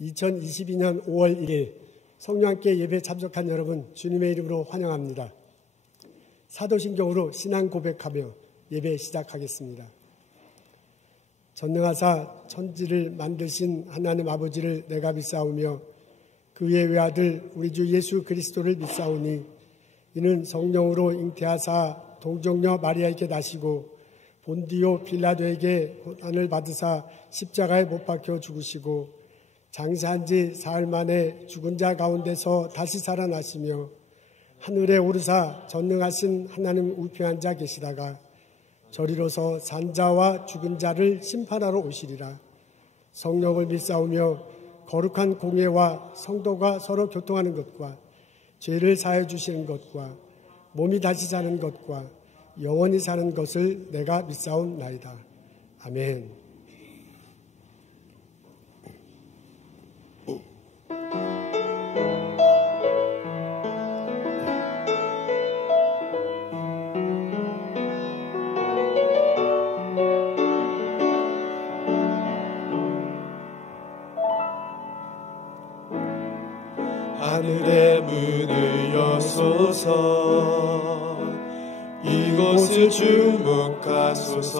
2022년 5월 1일 성령함께 예배 참석한 여러분 주님의 이름으로 환영합니다. 사도신경으로 신앙 고백하며 예배 시작하겠습니다. 전능하사 천지를 만드신 하나님 아버지를 내가 믿사오며 그의 외아들 우리 주 예수 그리스도를 믿사오니 이는 성령으로 잉태하사 동정녀 마리아에게 나시고 본디오 빌라도에게 고난을 받으사 십자가에 못 박혀 죽으시고 장사한 지 사흘 만에 죽은 자 가운데서 다시 살아나시며 하늘에 오르사 전능하신 하나님 우편한 자 계시다가 저리로서 산자와 죽은 자를 심판하러 오시리라. 성령을 믿사오며 거룩한 공예와 성도가 서로 교통하는 것과 죄를 사해 주시는 것과 몸이 다시 사는 것과 영원히 사는 것을 내가 믿사옵나이다. 아멘. 하늘의 문을 여소서 이곳을 주목하소서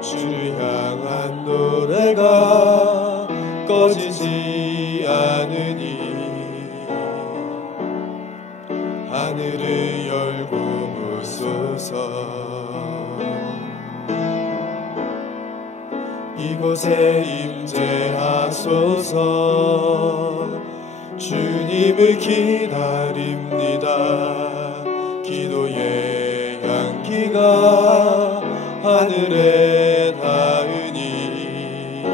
주를 향한 노래가 꺼지지 않으니 하늘을 열고 보소서 이곳에 임재하소서 주님을 기다립니다. 기도의 향기가 하늘에 닿으니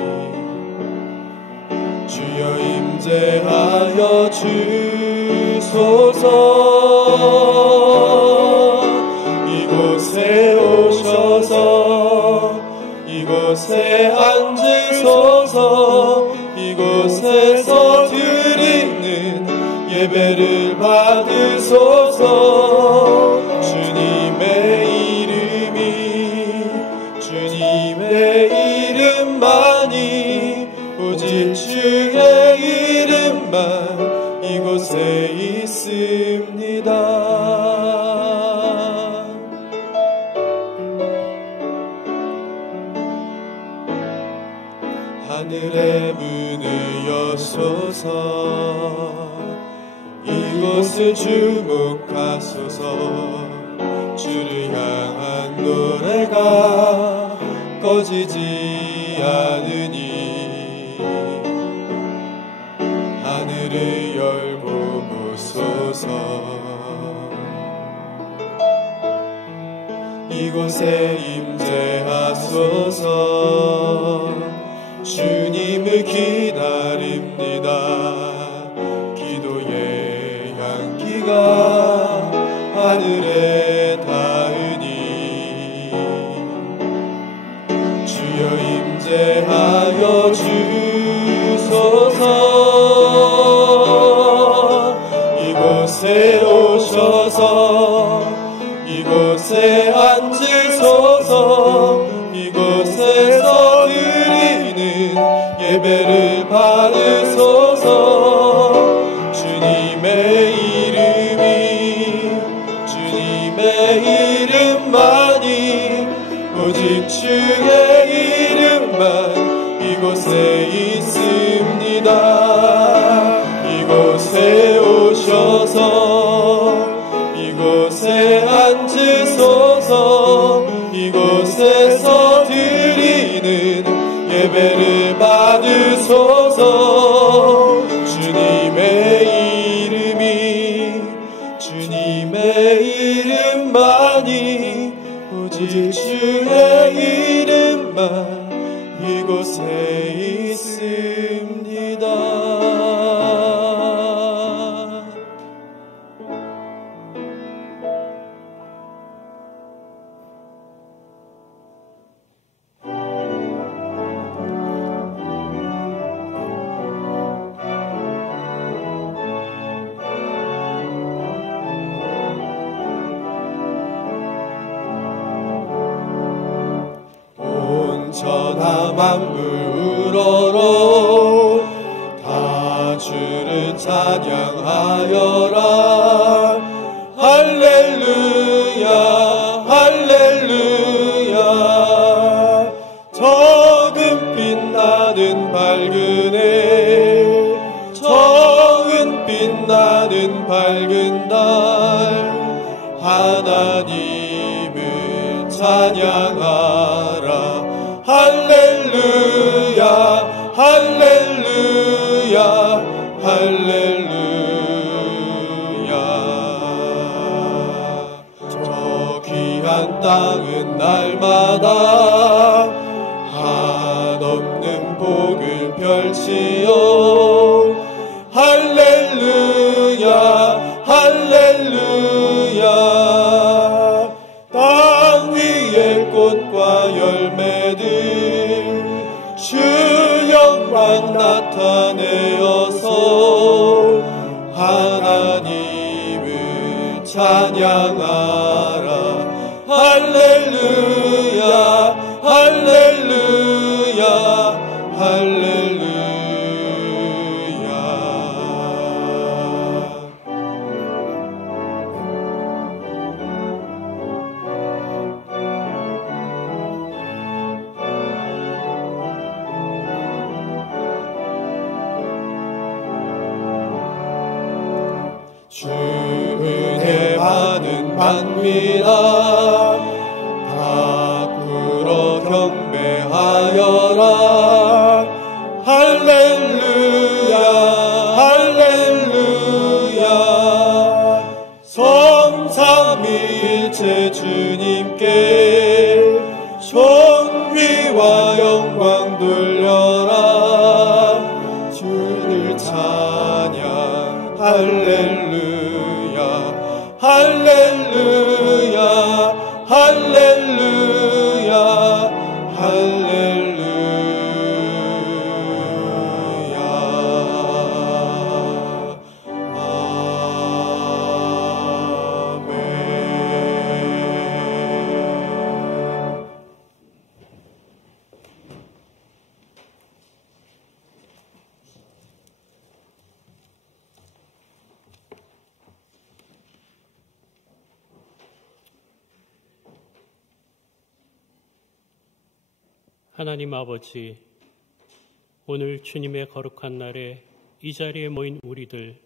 주여 임재하여 주소서 이곳에 오셔서 이곳에 앉으소서 이곳에서 드리는 예배를 받으소서 주님의 이름만이 오직 주의 이름만 이곳에 있습니다. 하늘의 문을 여소서 이곳을 주목하소서 주를 향한 노래가 꺼지지 않으니 하늘을 열고 보소서 이곳에 임재하소서 주님을 기다립니다. 기도의 향기가 하늘에 닿으니 주여 임재하여 주소서 이곳에 오셔서 이곳에 앉으소서 이곳에서 드리는 예배를 받으소서 주님의 이름만이 오직 주의 이름만 이곳에 있습니다. 이곳에 오셔서 이곳에 앉으소서 이곳에서 드리는 예배를 받으소서 주님의 이름만이 오직 주의 이름만 이곳에 있습니다. 천하 만물 우러러 이름을 찬양하여라. 할렐루야 할렐루야. 적은 빛나는 밝은 해, 적은 빛나는 밝은 날, 하나님을 찬양하라. 할렐루야 할렐루야 할렐루야. 저 귀한 땅은 날마다 한없는 복을 펼치어 할렐루야 할렐루야. 땅 위의 꽃과 열매들 주 영광 나타내어서 하나님을 찬양하라. 할렐루야 할렐루야 할렐루야. 주 은혜 많은 만민아 밖으로 경배하여라. 할렐루야 할렐루야. 성삼위일체 주님께 존귀와 영광 돌려라. 주를 찬양 할렐루야 할렐루야 할렐루야 할렐루야. 하나님 아버지, 오늘 주님의 거룩한 날에 이 자리에 모인 우리들,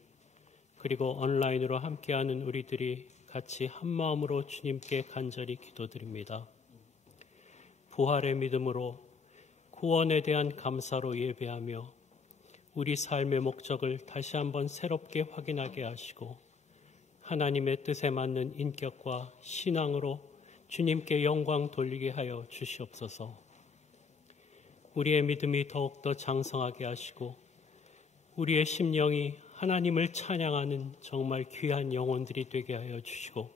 그리고 온라인으로 함께하는 우리들이 같이 한마음으로 주님께 간절히 기도드립니다. 부활의 믿음으로 구원에 대한 감사로 예배하며 우리 삶의 목적을 다시 한번 새롭게 확인하게 하시고 하나님의 뜻에 맞는 인격과 신앙으로 주님께 영광 돌리게 하여 주시옵소서. 우리의 믿음이 더욱더 장성하게 하시고 우리의 심령이 하나님을 찬양하는 정말 귀한 영혼들이 되게 하여 주시고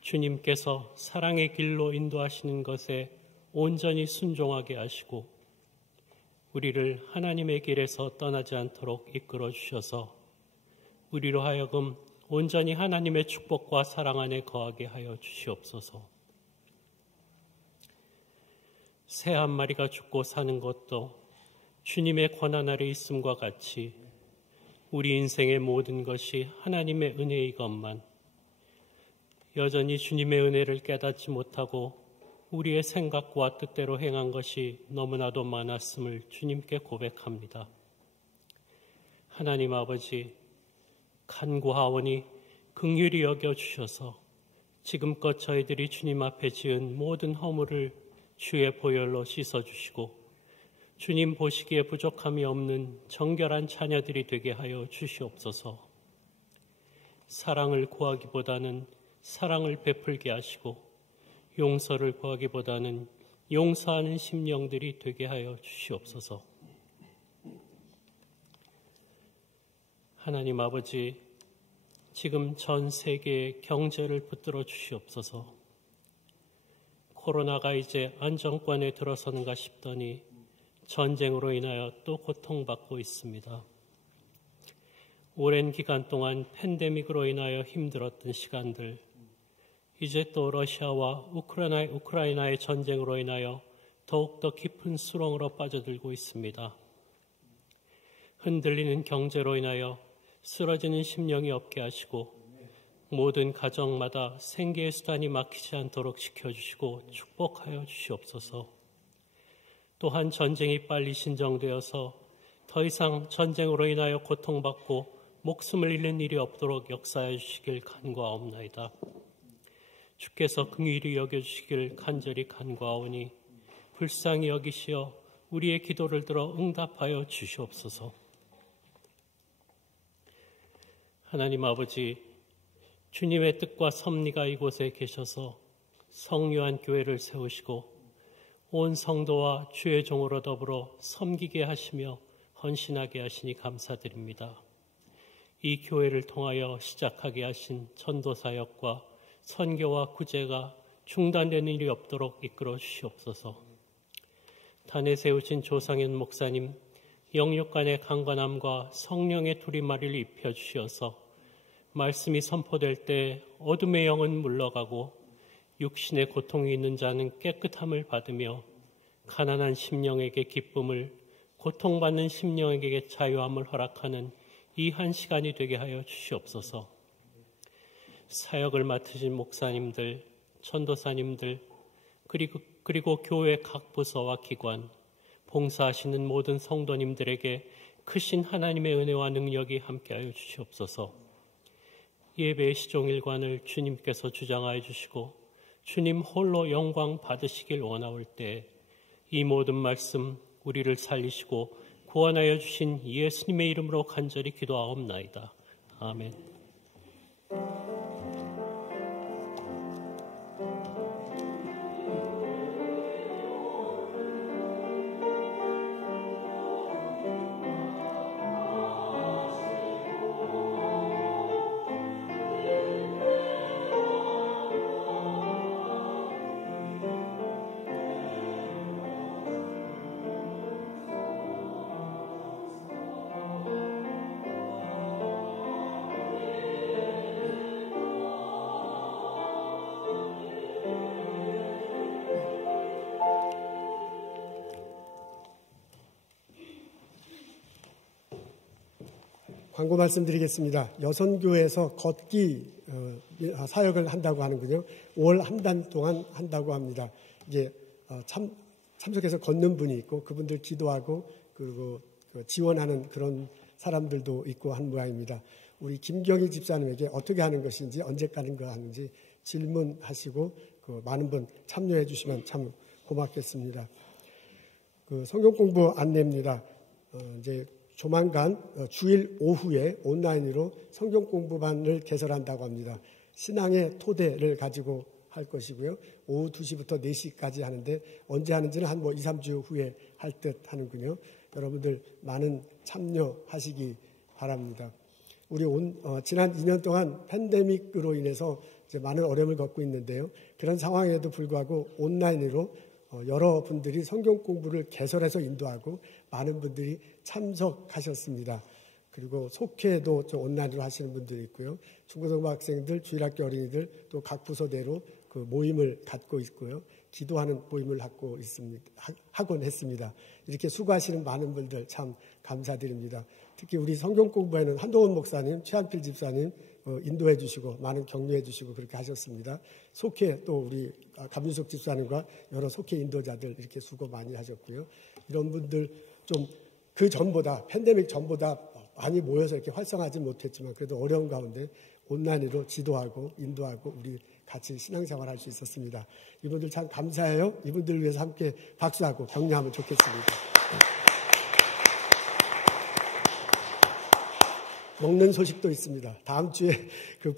주님께서 사랑의 길로 인도하시는 것에 온전히 순종하게 하시고 우리를 하나님의 길에서 떠나지 않도록 이끌어 주셔서 우리로 하여금 온전히 하나님의 축복과 사랑 안에 거하게 하여 주시옵소서. 새 한 마리가 죽고 사는 것도 주님의 권한 아래 있음과 같이 우리 인생의 모든 것이 하나님의 은혜이건만 여전히 주님의 은혜를 깨닫지 못하고 우리의 생각과 뜻대로 행한 것이 너무나도 많았음을 주님께 고백합니다. 하나님 아버지, 간구하오니 긍휼히 여겨주셔서 지금껏 저희들이 주님 앞에 지은 모든 허물을 주의 보혈로 씻어주시고 주님 보시기에 부족함이 없는 정결한 자녀들이 되게 하여 주시옵소서. 사랑을 구하기보다는 사랑을 베풀게 하시고 용서를 구하기보다는 용서하는 심령들이 되게 하여 주시옵소서. 하나님 아버지, 지금 전 세계의 경제를 붙들어 주시옵소서. 코로나가 이제 안정권에 들어서는가 싶더니 전쟁으로 인하여 또 고통받고 있습니다. 오랜 기간 동안 팬데믹으로 인하여 힘들었던 시간들, 이제 또 러시아와 우크라이나의 전쟁으로 인하여 더욱더 깊은 수렁으로 빠져들고 있습니다. 흔들리는 경제로 인하여 쓰러지는 심령이 없게 하시고 모든 가정마다 생계의 수단이 막히지 않도록 지켜주시고 축복하여 주시옵소서. 또한 전쟁이 빨리 진정되어서 더 이상 전쟁으로 인하여 고통받고 목숨을 잃는 일이 없도록 역사해 주시길 간구하옵나이다. 주께서 긍휼히 여겨주시길 간절히 간구하오니 불쌍히 여기시어 우리의 기도를 들어 응답하여 주시옵소서. 하나님 아버지, 주님의 뜻과 섭리가 이곳에 계셔서 성유한 교회를 세우시고 온 성도와 주의 종으로 더불어 섬기게 하시며 헌신하게 하시니 감사드립니다. 이 교회를 통하여 시작하게 하신 전도사역과 선교와 구제가 중단되는 일이 없도록 이끌어 주시옵소서. 단에 세우신 조상현 목사님, 영육간의 강건함과 성령의 두리마리를 입혀주시어서 말씀이 선포될 때 어둠의 영은 물러가고 육신의 고통이 있는 자는 깨끗함을 받으며 가난한 심령에게 기쁨을, 고통받는 심령에게 자유함을 허락하는 이 한 시간이 되게 하여 주시옵소서. 사역을 맡으신 목사님들, 전도사님들, 그리고 교회 각 부서와 기관, 봉사하시는 모든 성도님들에게 크신 하나님의 은혜와 능력이 함께하여 주시옵소서. 예배의 시종일관을 주님께서 주장하여 주시고 주님 홀로 영광 받으시길 원하올 때 이 모든 말씀 우리를 살리시고 구원하여 주신 예수님의 이름으로 간절히 기도하옵나이다. 아멘. 광고 말씀드리겠습니다. 여선교회에서 걷기 사역을 한다고 하는군요. 월 한 달 동안 한다고 합니다. 이게 참석해서 걷는 분이 있고 그분들 기도하고 그리고 지원하는 그런 사람들도 있고 한 모양입니다. 우리 김경희 집사님에게 어떻게 하는 것인지 언제 가는 거 하는지 질문하시고 많은 분 참여해 주시면 참 고맙겠습니다. 성경 공부 안내입니다. 이제 조만간 주일 오후에 온라인으로 성경 공부반을 개설한다고 합니다. 신앙의 토대를 가지고 할 것이고요. 오후 2시부터 4시까지 하는데 언제 하는지는 한 2, 3주 후에 할 듯 하는군요. 여러분들 많은 참여하시기 바랍니다. 우리 지난 2년 동안 팬데믹으로 인해서 이제 많은 어려움을 겪고 있는데요. 그런 상황에도 불구하고 온라인으로 여러분들이 성경 공부를 개설해서 인도하고 많은 분들이 참석하셨습니다. 그리고 속회도 좀 온라인으로 하시는 분들이 있고요. 중고등부 학생들, 주일학교 어린이들 또 각 부서대로 그 모임을 갖고 있고요. 기도하는 모임을 하곤 했습니다. 이렇게 수고하시는 많은 분들 참 감사드립니다. 특히 우리 성경 공부에는 한동훈 목사님, 최한필 집사님 인도해 주시고 많은 격려해 주시고 그렇게 하셨습니다. 속회 또 우리 감윤석 집사님과 여러 속회 인도자들 이렇게 수고 많이 하셨고요. 이런 분들 좀 그 전보다 팬데믹 전보다 많이 모여서 이렇게 활성화하지 못했지만 그래도 어려운 가운데 온라인으로 지도하고 인도하고 우리 같이 신앙생활 할 수 있었습니다. 이분들 참 감사해요. 이분들을 위해서 함께 박수하고 격려하면 좋겠습니다. 먹는 소식도 있습니다. 다음 주에 그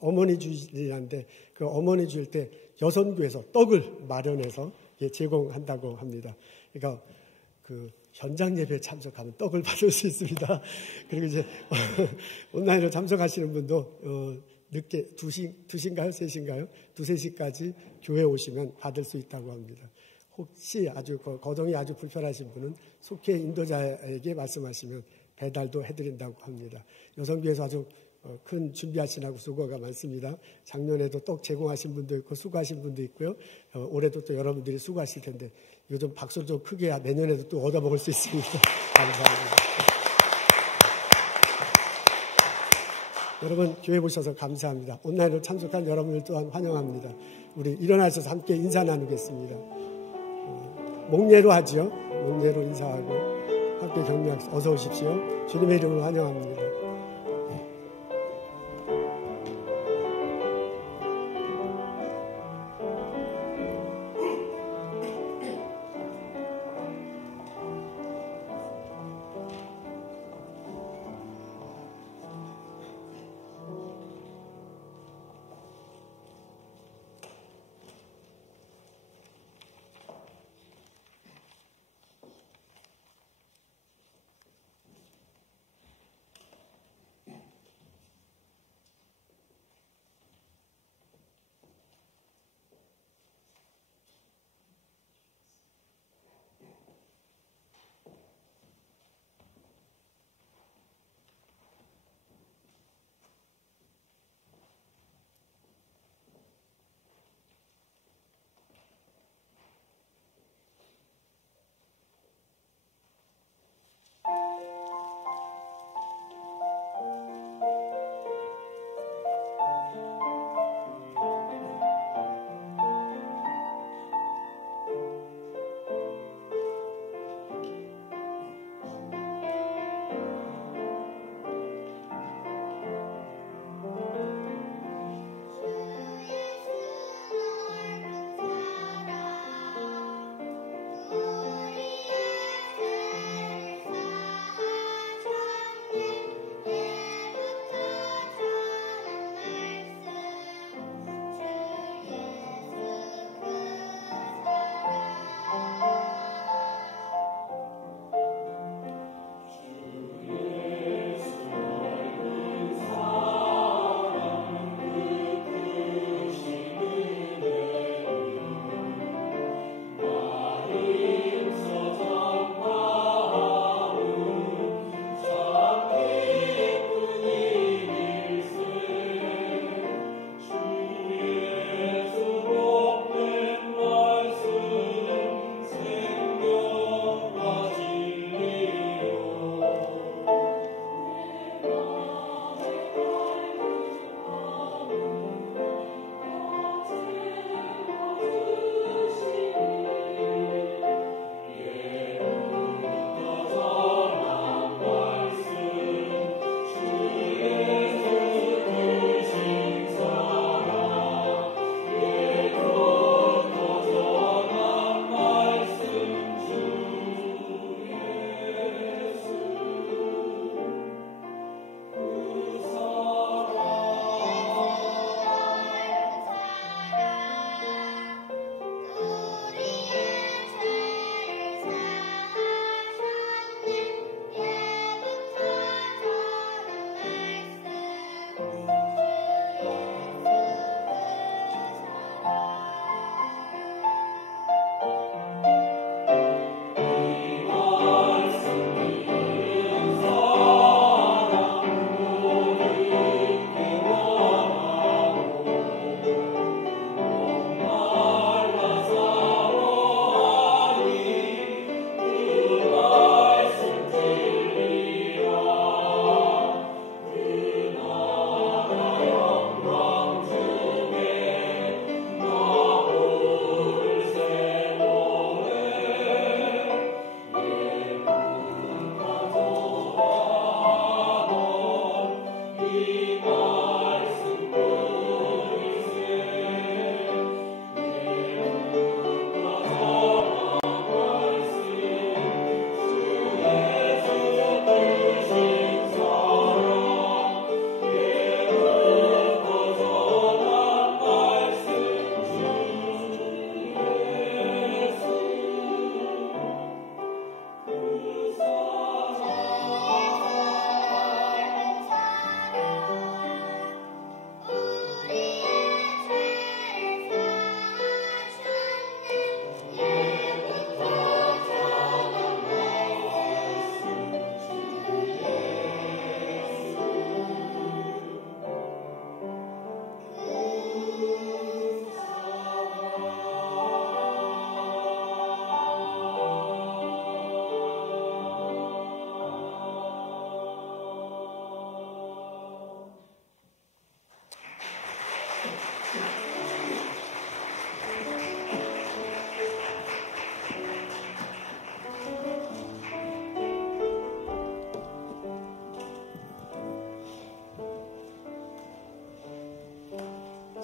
어머니 주일인데 그 어머니 주일 때 여선교에서 떡을 마련해서 제공한다고 합니다. 그러니까 그 현장 예배에 참석하면 떡을 받을 수 있습니다. 그리고 이제 온라인으로 참석하시는 분도 늦게 2시인가요? 3시인가요? 2, 3시까지 교회 오시면 받을 수 있다고 합니다. 혹시 아주 거동이 아주 불편하신 분은 속회 인도자에게 말씀하시면 배달도 해드린다고 합니다. 여성교회에서 아주 큰 준비하시느라고 수고가 많습니다. 작년에도 떡 제공하신 분도 있고 수고하신 분도 있고요. 올해도 또 여러분들이 수고하실 텐데 이거 좀 박수를 좀 크게 해야 내년에도 또 얻어먹을 수 있습니다. 감사합니다. 여러분 교회 오셔서 감사합니다. 온라인으로 참석한 여러분들 또한 환영합니다. 우리 일어나셔서 함께 인사 나누겠습니다. 목례로 하지요. 목례로 인사하고 함께 격려하겠습니다. 어서 오십시오. 주님의 이름으로 환영합니다.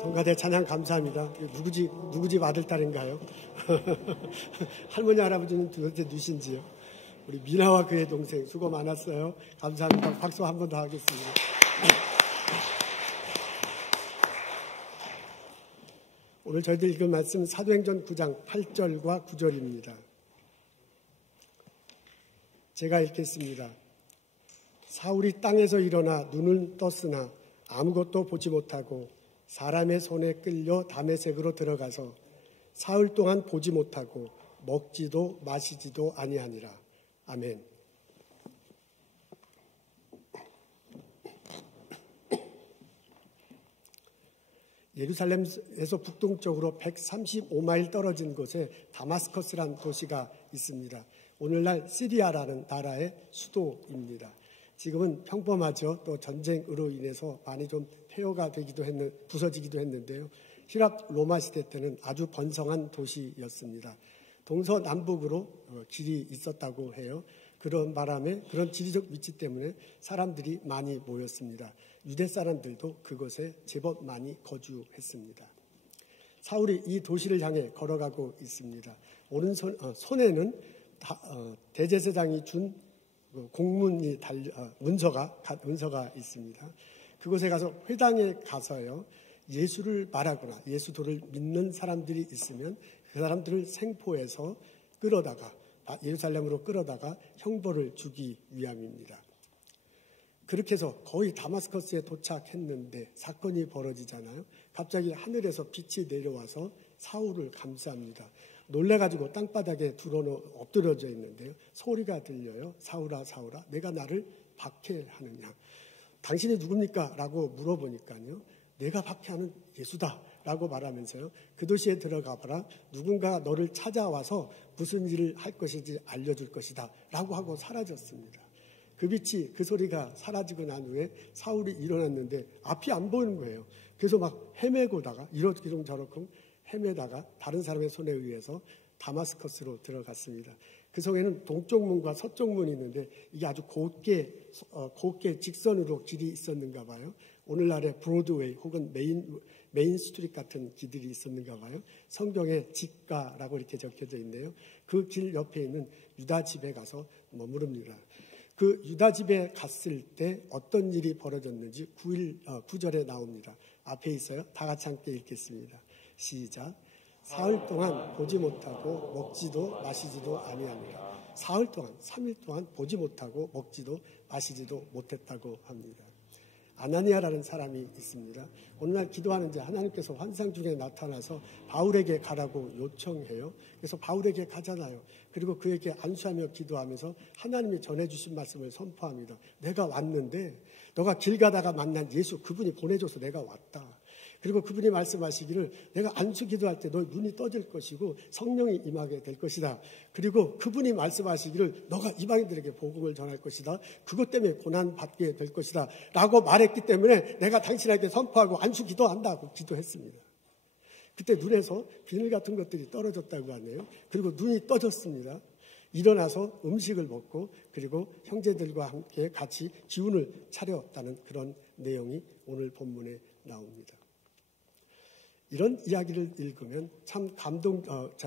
성가대 찬양 감사합니다. 누구 집 아들 딸인가요? 할머니 할아버지는 도대체 누신지요? 우리 미나와 그의 동생 수고 많았어요. 감사합니다. 박수 한 번 더 하겠습니다. 오늘 저희들 읽은 말씀 사도행전 9장 8절과 9절입니다. 제가 읽겠습니다. 사울이 땅에서 일어나 눈을 떴으나 아무것도 보지 못하고 사람의 손에 끌려 다메섹으로 들어가서 사흘 동안 보지 못하고 먹지도 마시지도 아니하니라. 아멘. 예루살렘에서 북동쪽으로 135마일 떨어진 곳에 다마스커스라는 도시가 있습니다. 오늘날 시리아라는 나라의 수도입니다. 지금은 평범하죠. 또 전쟁으로 인해서 많이 좀 폐허가 되기도 부서지기도 했는데요. 휘랍 로마 시대 때는 아주 번성한 도시였습니다. 동서남북으로 길이 있었다고 해요. 그런 바람에 그런 지리적 위치 때문에 사람들이 많이 모였습니다. 유대 사람들도 그곳에 제법 많이 거주했습니다. 사울이 이 도시를 향해 걸어가고 있습니다. 손에는 대제사장이 준 공문이 문서가 있습니다. 그곳에 가서 회당에 가서요, 예수를 말하거나 예수도를 믿는 사람들이 있으면 그 사람들을 생포해서 예루살렘으로 끌어다가 형벌을 주기 위함입니다. 그렇게 해서 거의 다마스커스에 도착했는데 사건이 벌어지잖아요. 갑자기 하늘에서 빛이 내려와서 사울을 감싸합니다. 놀래가지고 땅바닥에 엎드려져 있는데요. 소리가 들려요. 사울아 사울아 내가 나를 박해하느냐. 당신이 누굽니까? 라고 물어보니까요. 내가 박해하는 예수다 라고 말하면서요. 그 도시에 들어가 봐라. 누군가가 너를 찾아와서 무슨 일을 할 것인지 알려줄 것이다 라고 하고 사라졌습니다. 그 빛이 그 소리가 사라지고 난 후에 사울이 일어났는데 앞이 안 보이는 거예요. 그래서 막 헤매고다가 이러저러쿵 헤매다가 다른 사람의 손에 의해서 다마스커스로 들어갔습니다. 그 속에는 동쪽 문과 서쪽 문이 있는데 이게 아주 곱게 직선으로 길이 있었는가 봐요. 오늘날의 브로드웨이 혹은 메인 스트리트 같은 길들이 있었는가 봐요. 성경에 집가라고 이렇게 적혀져 있네요. 그 길 옆에 있는 유다 집에 가서 머무릅니다. 그 유다 집에 갔을 때 어떤 일이 벌어졌는지 9절에 나옵니다. 앞에 있어요. 다 같이 함께 읽겠습니다. 시작. 사흘 동안 보지 못하고 먹지도 마시지도 아니하니라. 사흘 동안 3일 동안 보지 못하고 먹지도 마시지도 못했다고 합니다. 아나니아라는 사람이 있습니다. 오늘날 기도하는데 하나님께서 환상 중에 나타나서 바울에게 가라고 요청해요. 그래서 바울에게 가잖아요. 그리고 그에게 안수하며 기도하면서 하나님이 전해주신 말씀을 선포합니다. 내가 왔는데 너가 길 가다가 만난 예수 그분이 보내줘서 내가 왔다. 그리고 그분이 말씀하시기를 내가 안수 기도할 때 너 눈이 떠질 것이고 성령이 임하게 될 것이다. 그리고 그분이 말씀하시기를 너가 이방인들에게 복음을 전할 것이다. 그것 때문에 고난받게 될 것이다. 라고 말했기 때문에 내가 당신에게 선포하고 안수 기도한다고 기도했습니다. 그때 눈에서 비늘 같은 것들이 떨어졌다고 하네요. 그리고 눈이 떠졌습니다. 일어나서 음식을 먹고 그리고 형제들과 함께 같이 기운을 차렸다는 그런 내용이 오늘 본문에 나옵니다. 이런 이야기를 읽으면 참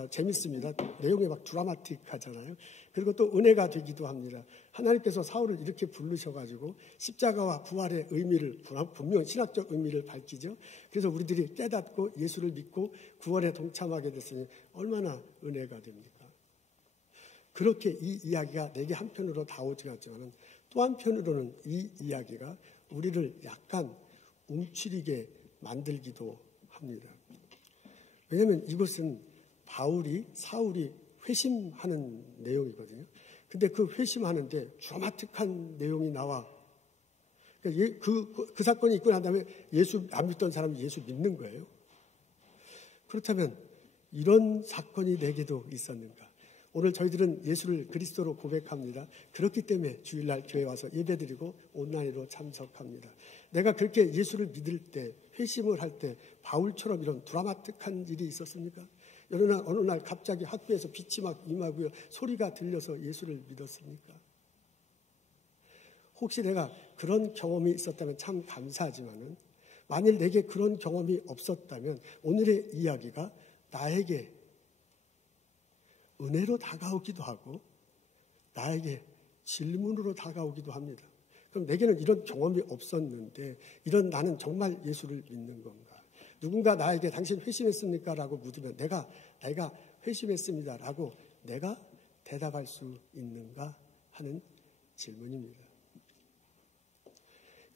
재밌습니다. 내용이 막 드라마틱하잖아요. 그리고 또 은혜가 되기도 합니다. 하나님께서 사울을 이렇게 부르셔가지고 십자가와 부활의 의미를 분명 신학적 의미를 밝히죠. 그래서 우리들이 깨닫고 예수를 믿고 구원에 동참하게 됐으니 얼마나 은혜가 됩니까? 그렇게 이 이야기가 내게 한편으로 다오지만 또 한편으로는 이 이야기가 우리를 약간 움츠리게 만들기도 합니다. 왜냐하면 이것은 사울이 회심하는 내용이거든요. 근데 그 회심하는데 드라마틱한 내용이 나와. 그러니까 그 사건이 있고 난 다음에 예수 안 믿던 사람이 예수 믿는 거예요. 그렇다면 이런 사건이 내게도 있었는가? 오늘 저희들은 예수를 그리스도로 고백합니다. 그렇기 때문에 주일날 교회 와서 예배드리고 온라인으로 참석합니다. 내가 그렇게 예수를 믿을 때, 회심을 할 때 바울처럼 이런 드라마틱한 일이 있었습니까? 어느 날 갑자기 학교에서 빛이 막 임하고요. 소리가 들려서 예수를 믿었습니까? 혹시 내가 그런 경험이 있었다면 참 감사하지만은 만일 내게 그런 경험이 없었다면 오늘의 이야기가 나에게 은혜로 다가오기도 하고 나에게 질문으로 다가오기도 합니다. 그럼 내게는 이런 경험이 없었는데 이런 나는 정말 예수를 믿는 건가? 누군가 나에게 당신 회심했습니까? 라고 묻으면 내가 회심했습니다. 라고 내가 대답할 수 있는가 하는 질문입니다.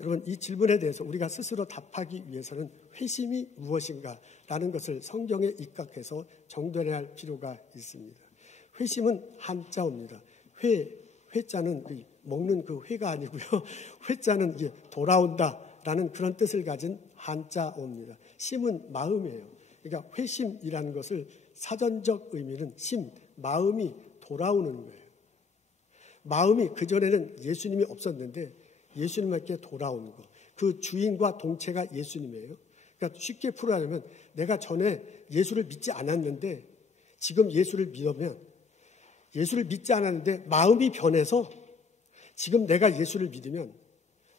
여러분, 이 질문에 대해서 우리가 스스로 답하기 위해서는 회심이 무엇인가 라는 것을 성경에 입각해서 정돈해야 할 필요가 있습니다. 회심은 한자어입니다. 회자는 먹는 그 회가 아니고요. 회자는 이제 돌아온다라는 그런 뜻을 가진 한자어입니다. 심은 마음이에요. 그러니까 회심이라는 것을 사전적 의미는 마음이 돌아오는 거예요. 마음이 그전에는 예수님이 없었는데 예수님께 돌아온 거. 그 주인과 동체가 예수님이에요. 그러니까 쉽게 풀어하면 내가 전에 예수를 믿지 않았는데 지금 예수를 믿으면 예수를 믿지 않았는데 마음이 변해서 지금 내가 예수를 믿으면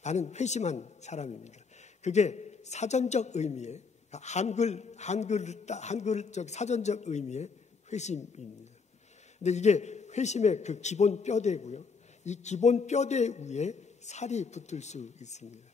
나는 회심한 사람입니다. 그게 사전적 의미의 한글적 사전적 의미의 회심입니다. 근데 이게 회심의 그 기본 뼈대고요. 이 기본 뼈대 위에 살이 붙을 수 있습니다.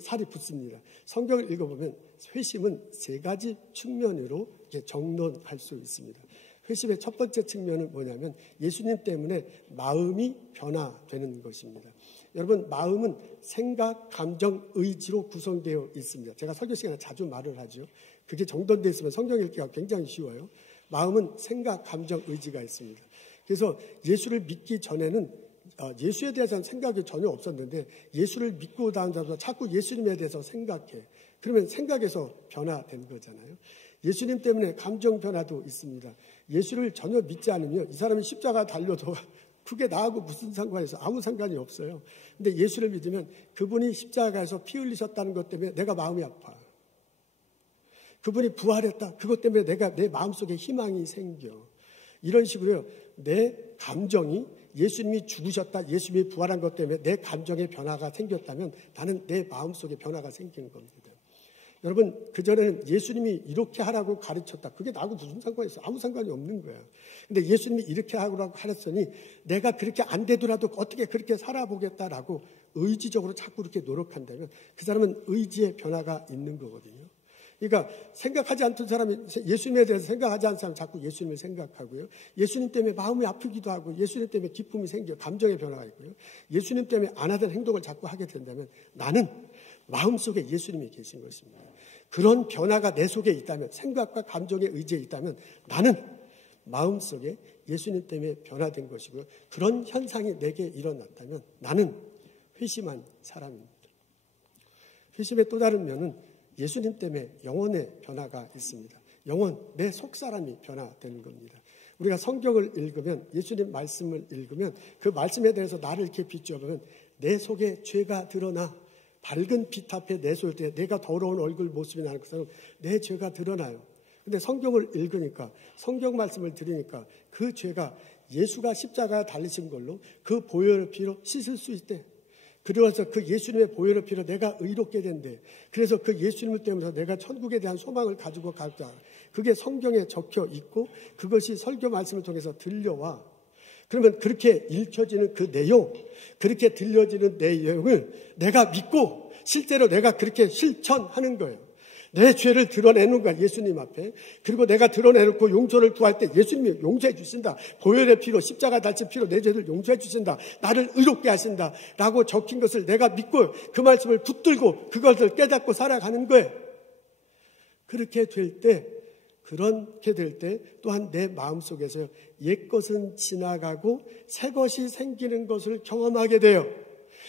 살이 붙습니다. 성경을 읽어보면 회심은 세 가지 측면으로 정론할 수 있습니다. 회심의 첫 번째 측면은 뭐냐면 예수님 때문에 마음이 변화되는 것입니다. 여러분, 마음은 생각, 감정, 의지로 구성되어 있습니다. 제가 설교 시간에 자주 말을 하죠. 그게 정돈되어 있으면 성경 읽기가 굉장히 쉬워요. 마음은 생각, 감정, 의지가 있습니다. 그래서 예수를 믿기 전에는 예수에 대해서는 생각이 전혀 없었는데 예수를 믿고 다는 자도 자꾸 예수님에 대해서 생각해. 그러면 생각에서 변화된 거잖아요. 예수님 때문에 감정 변화도 있습니다. 예수를 전혀 믿지 않으면 이 사람이 십자가 달려도 그게 나하고 무슨 상관이 있어? 아무 상관이 없어요. 근데 예수를 믿으면 그분이 십자가에서 피 흘리셨다는 것 때문에 내가 마음이 아파. 그분이 부활했다. 그것 때문에 내 마음속에 희망이 생겨. 이런 식으로요. 내 감정이 예수님이 죽으셨다, 예수님이 부활한 것 때문에 내 감정에 변화가 생겼다면 나는 내 마음속에 변화가 생기는 겁니다. 여러분, 그전에는 예수님이 이렇게 하라고 가르쳤다. 그게 나하고 무슨 상관이 있어? 아무 상관이 없는 거야. 근데 예수님이 이렇게 하라고 하랬으니 내가 그렇게 안 되더라도 어떻게 그렇게 살아보겠다라고 의지적으로 자꾸 그렇게 노력한다면 그 사람은 의지의 변화가 있는 거거든요. 그러니까 생각하지 않던 사람이 예수님에 대해서 생각하지 않는 사람은 자꾸 예수님을 생각하고요. 예수님 때문에 마음이 아프기도 하고 예수님 때문에 기쁨이 생겨 감정의 변화가 있고요. 예수님 때문에 안 하던 행동을 자꾸 하게 된다면 나는 마음속에 예수님이 계신 것입니다. 그런 변화가 내 속에 있다면 생각과 감정의 의지에 있다면 나는 마음속에 예수님 때문에 변화된 것이고요. 그런 현상이 내게 일어났다면 나는 회심한 사람입니다. 회심의 또 다른 면은 예수님 때문에 영혼의 변화가 있습니다. 영혼, 내 속사람이 변화되는 겁니다. 우리가 성경을 읽으면 예수님 말씀을 읽으면 그 말씀에 대해서 나를 이렇게 비추어보면 내 속에 죄가 드러나 밝은 빛 앞에 내세울 때 내가 더러운 얼굴 모습이 나는 것처럼 내 죄가 드러나요. 근데 성경을 읽으니까 성경 말씀을 들으니까 그 죄가 예수가 십자가에 달리신 걸로 그 보혈의 피로 씻을 수 있대. 그래서 그 예수님의 보혈의 피로 내가 의롭게 된대. 그래서 그 예수님을 때문에 내가 천국에 대한 소망을 가지고 가자. 그게 성경에 적혀 있고 그것이 설교 말씀을 통해서 들려와. 그러면 그렇게 읽혀지는 그 내용, 그렇게 들려지는 내용을 내가 믿고 실제로 내가 그렇게 실천하는 거예요. 내 죄를 드러내는 거야, 예수님 앞에. 그리고 내가 드러내놓고 용서를 구할 때 예수님이 용서해 주신다. 보혈의 피로, 십자가 달친 피로 내 죄를 용서해 주신다. 나를 의롭게 하신다. 라고 적힌 것을 내가 믿고 그 말씀을 붙들고 그것을 깨닫고 살아가는 거예요. 그렇게 될 때 또한 내 마음속에서 옛것은 지나가고 새것이 생기는 것을 경험하게 돼요.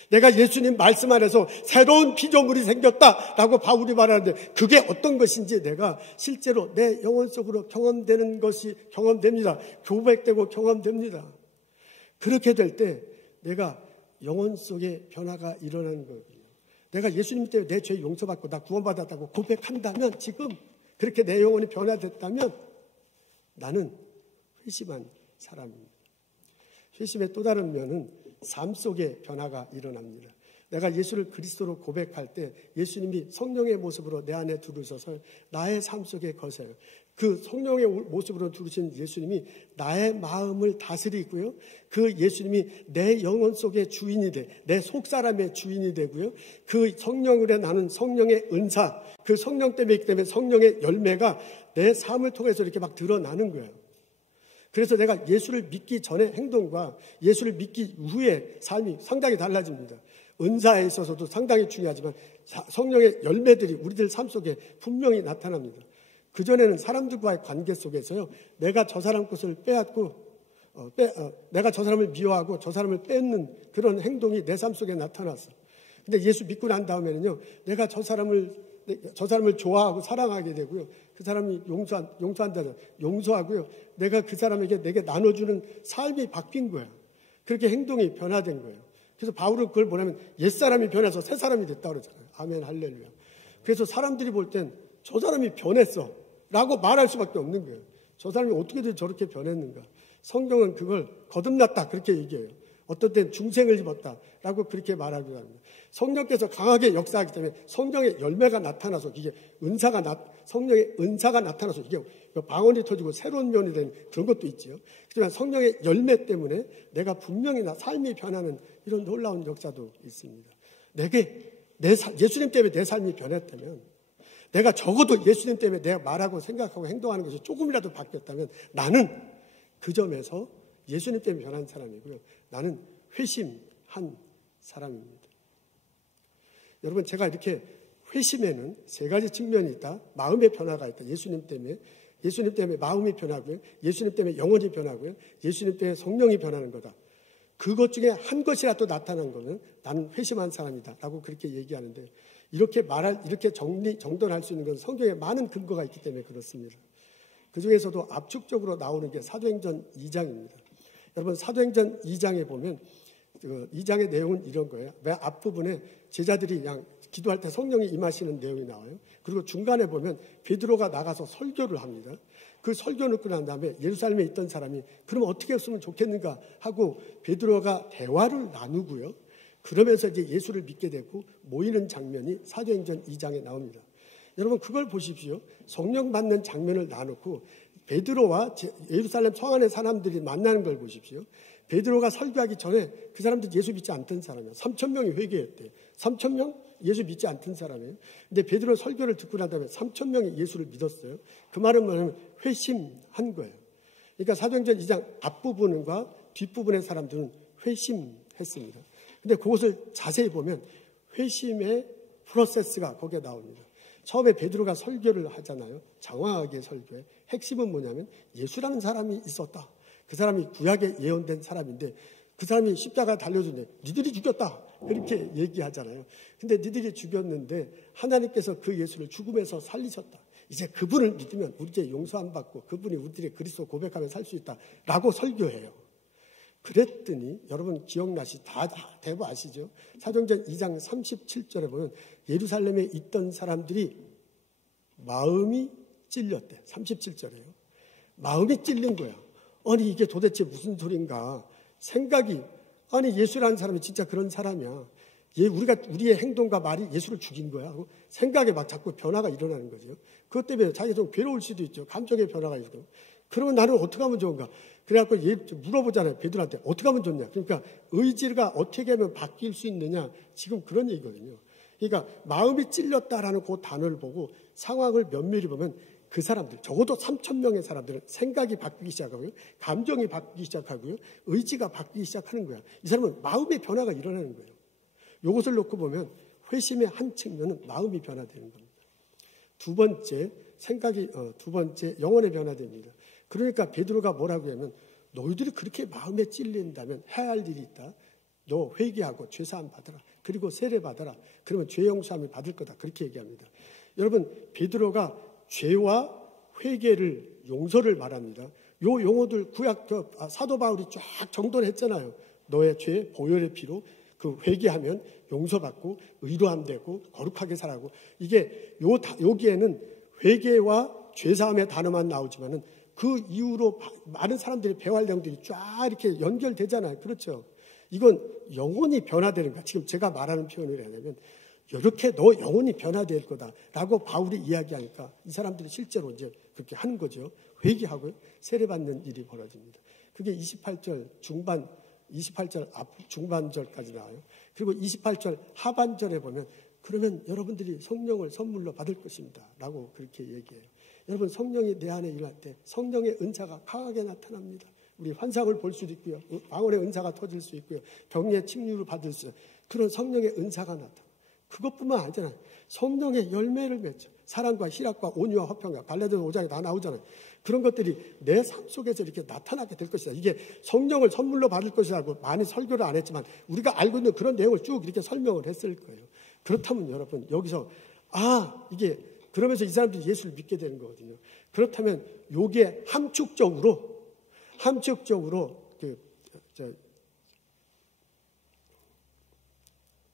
내가 예수님 말씀 안에서 새로운 피조물이 생겼다라고 바울이 말하는데 그게 어떤 것인지 내가 실제로 내 영혼 속으로 경험되는 것이 경험됩니다. 고백되고 경험됩니다. 그렇게 될 때 내가 영혼 속에 변화가 일어나는 거거든요. 내가 예수님 때문에 내 죄 용서받고 나 구원받았다고 고백한다면 지금 그렇게 내 영혼이 변화됐다면 나는 회심한 사람입니다. 회심의 또 다른 면은 삶 속에 변화가 일어납니다. 내가 예수를 그리스도로 고백할 때 예수님이 성령의 모습으로 내 안에 들어오셔서 나의 삶 속에 거세요. 그 성령의 모습으로 들으신 예수님이 나의 마음을 다스리고요. 그 예수님이 내 영혼 속의 주인이 돼, 내 속사람의 주인이 되고요. 그 성령으로 나는 성령의 은사, 그 성령 때문에 있기 때문에 성령의 열매가 내 삶을 통해서 이렇게 막 드러나는 거예요. 그래서 내가 예수를 믿기 전의 행동과 예수를 믿기 후의 삶이 상당히 달라집니다. 은사에 있어서도 상당히 중요하지만 성령의 열매들이 우리들 삶 속에 분명히 나타납니다. 그전에는 사람들과의 관계 속에서요, 내가 저 사람 것을 빼앗고, 내가 저 사람을 미워하고 저 사람을 뺏는 그런 행동이 내 삶 속에 나타났어. 근데 예수 믿고 난 다음에는요, 내가 저 사람을 좋아하고 사랑하게 되고요, 그 사람이 용서하고요, 내가 그 사람에게 내게 나눠주는 삶이 바뀐 거야. 그렇게 행동이 변화된 거예요. 그래서 바울은 그걸 뭐냐면 옛사람이 변해서 새사람이 됐다 그러잖아요. 아멘, 할렐루야. 그래서 사람들이 볼 땐 저 사람이 변했어 라고 말할 수밖에 없는 거예요. 저 사람이 어떻게든 저렇게 변했는가. 성경은 그걸 거듭났다 그렇게 얘기해요. 어떤 때는 중생을 입었다 라고 그렇게 말하기도 합니다. 성령께서 강하게 역사하기 때문에 성령의 열매가 나타나서 이게 성령의 은사가 나타나서 이게 방언이 터지고 새로운 면이 되는 그런 것도 있죠. 하지만 성령의 열매 때문에 내가 분명히 삶이 변하는 이런 놀라운 역사도 있습니다. 예수님 때문에 내 삶이 변했다면, 내가 적어도 예수님 때문에 내가 말하고 생각하고 행동하는 것이 조금이라도 바뀌었다면 나는 그 점에서 예수님 때문에 변한 사람이고요. 나는 회심한 사람입니다. 여러분, 제가 이렇게 회심에는 세 가지 측면이 있다. 마음의 변화가 있다. 예수님 때문에 마음이 변하고요. 예수님 때문에 영혼이 변하고요. 예수님 때문에 성령이 변하는 거다. 그것 중에 한 것이라도 나타난 거는 나는 회심한 사람이다 라고 그렇게 얘기하는데, 이렇게 정돈할 수 있는 건 성경에 많은 근거가 있기 때문에 그렇습니다. 그 중에서도 압축적으로 나오는 게 사도행전 2장입니다. 여러분, 사도행전 2장에 보면 2장의 내용은 이런 거예요. 맨 앞부분에 제자들이 그냥 기도할 때 성령이 임하시는 내용이 나와요. 그리고 중간에 보면 베드로가 나가서 설교를 합니다. 그 설교를 끝난 다음에 예루살렘에 있던 사람이 그럼 어떻게 했으면 좋겠는가 하고 베드로가 대화를 나누고요. 그러면서 이제 예수를 믿게 되고 모이는 장면이 사도행전 2장에 나옵니다. 여러분, 그걸 보십시오. 성령 받는 장면을 나누고 베드로와 예루살렘 성 안의 사람들이 만나는 걸 보십시오. 베드로가 설교하기 전에 그 사람들 예수 믿지 않던 사람이에요. 3,000명이 회개했대요. 3,000명? 예수 믿지 않던 사람이에요. 근데 베드로 설교를 듣고 난 다음에 3,000명이 예수를 믿었어요. 그 말은 뭐냐면 회심한 거예요. 그러니까 사도행전 2장 앞부분과 뒷부분의 사람들은 회심했습니다. 근데 그것을 자세히 보면 회심의 프로세스가 거기에 나옵니다. 처음에 베드로가 설교를 하잖아요. 장황하게 설교해. 핵심은 뭐냐면 예수라는 사람이 있었다. 그 사람이 구약에 예언된 사람인데 그 사람이 십자가 달려주는데 니들이 죽였다. 그렇게 얘기하잖아요. 근데 니들이 죽였는데 하나님께서 그 예수를 죽음에서 살리셨다. 이제 그분을 믿으면 우리 이제 용서안 받고 그분이 우리들의 그리스도 고백하며 살 수 있다. 라고 설교해요. 그랬더니 여러분 기억나시 다 대부 아시죠? 사도행전 2장 37절에 보면 예루살렘에 있던 사람들이 마음이 찔렸대. 37절에요. 마음이 찔린 거야. 아니 이게 도대체 무슨 소린가? 생각이 아니 예수라는 사람이 진짜 그런 사람이야. 우리의 행동과 말이 예수를 죽인 거야. 하고 생각에 막 자꾸 변화가 일어나는 거죠. 그것 때문에 자기가 좀 괴로울 수도 있죠. 감정의 변화가 있고. 그러면 나는 어떻게 하면 좋은가? 그래갖고 물어보잖아요. 베드로한테 어떻게 하면 좋냐? 그러니까 의지가 어떻게 하면 바뀔 수 있느냐? 지금 그런 얘기거든요. 그러니까 마음이 찔렸다라는 그 단어를 보고 상황을 면밀히 보면 그 사람들, 적어도 3,000명의 사람들은 생각이 바뀌기 시작하고요. 감정이 바뀌기 시작하고요. 의지가 바뀌기 시작하는 거야. 이 사람은 마음의 변화가 일어나는 거예요. 이것을 놓고 보면 회심의 한 측면은 마음이 변화되는 겁니다. 두 번째, 영혼의 변화됩니다. 그러니까 베드로가 뭐라고 하면 너희들이 그렇게 마음에 찔린다면 해야 할 일이 있다. 너 회개하고 죄사함 받아라. 그리고 세례 받아라. 그러면 죄 용서함을 받을 거다. 그렇게 얘기합니다. 여러분, 베드로가 죄와 회개를 용서를 말합니다. 요 용어들 사도 바울이 쫙 정돈했잖아요. 너의 죄 보혈의 피로 그 회개하면 용서받고 의로함 되고 거룩하게 살아고 이게 여기에는 회개와 죄사함의 단어만 나오지만은 그 이후로 많은 사람들이 배워할 내용들이 쫙 이렇게 연결되잖아요. 그렇죠? 이건 영혼이 변화되는 거야. 지금 제가 말하는 표현을 하냐면 이렇게 너 영혼이 변화될 거다라고 바울이 이야기하니까 이 사람들이 실제로 이제 그렇게 하는 거죠. 회개하고 세례받는 일이 벌어집니다. 그게 28절 중반, 28절 중반절까지 나와요. 그리고 28절 하반절에 보면 그러면 여러분들이 성령을 선물로 받을 것입니다. 라고 그렇게 얘기해요. 여러분 성령이 내 안에 일할 때 성령의 은사가 강하게 나타납니다. 우리 환상을 볼 수도 있고요. 방언의 은사가 터질 수 있고요. 병리의 칭유를 받을 수 있어요. 그런 성령의 은사가 나타나요. 그것뿐만 아니잖아요. 성령의 열매를 맺죠. 사랑과 희락과 온유와 화평과 갈라디아서 5장에 다 나오잖아요. 그런 것들이 내 삶 속에서 이렇게 나타나게 될 것이다. 이게 성령을 선물로 받을 것이라고 많이 설교를 안 했지만 우리가 알고 있는 그런 내용을 쭉 이렇게 설명을 했을 거예요. 그렇다면 여러분 여기서 이게 그러면서 이 사람들이 예수를 믿게 되는 거거든요. 그렇다면 요게 함축적으로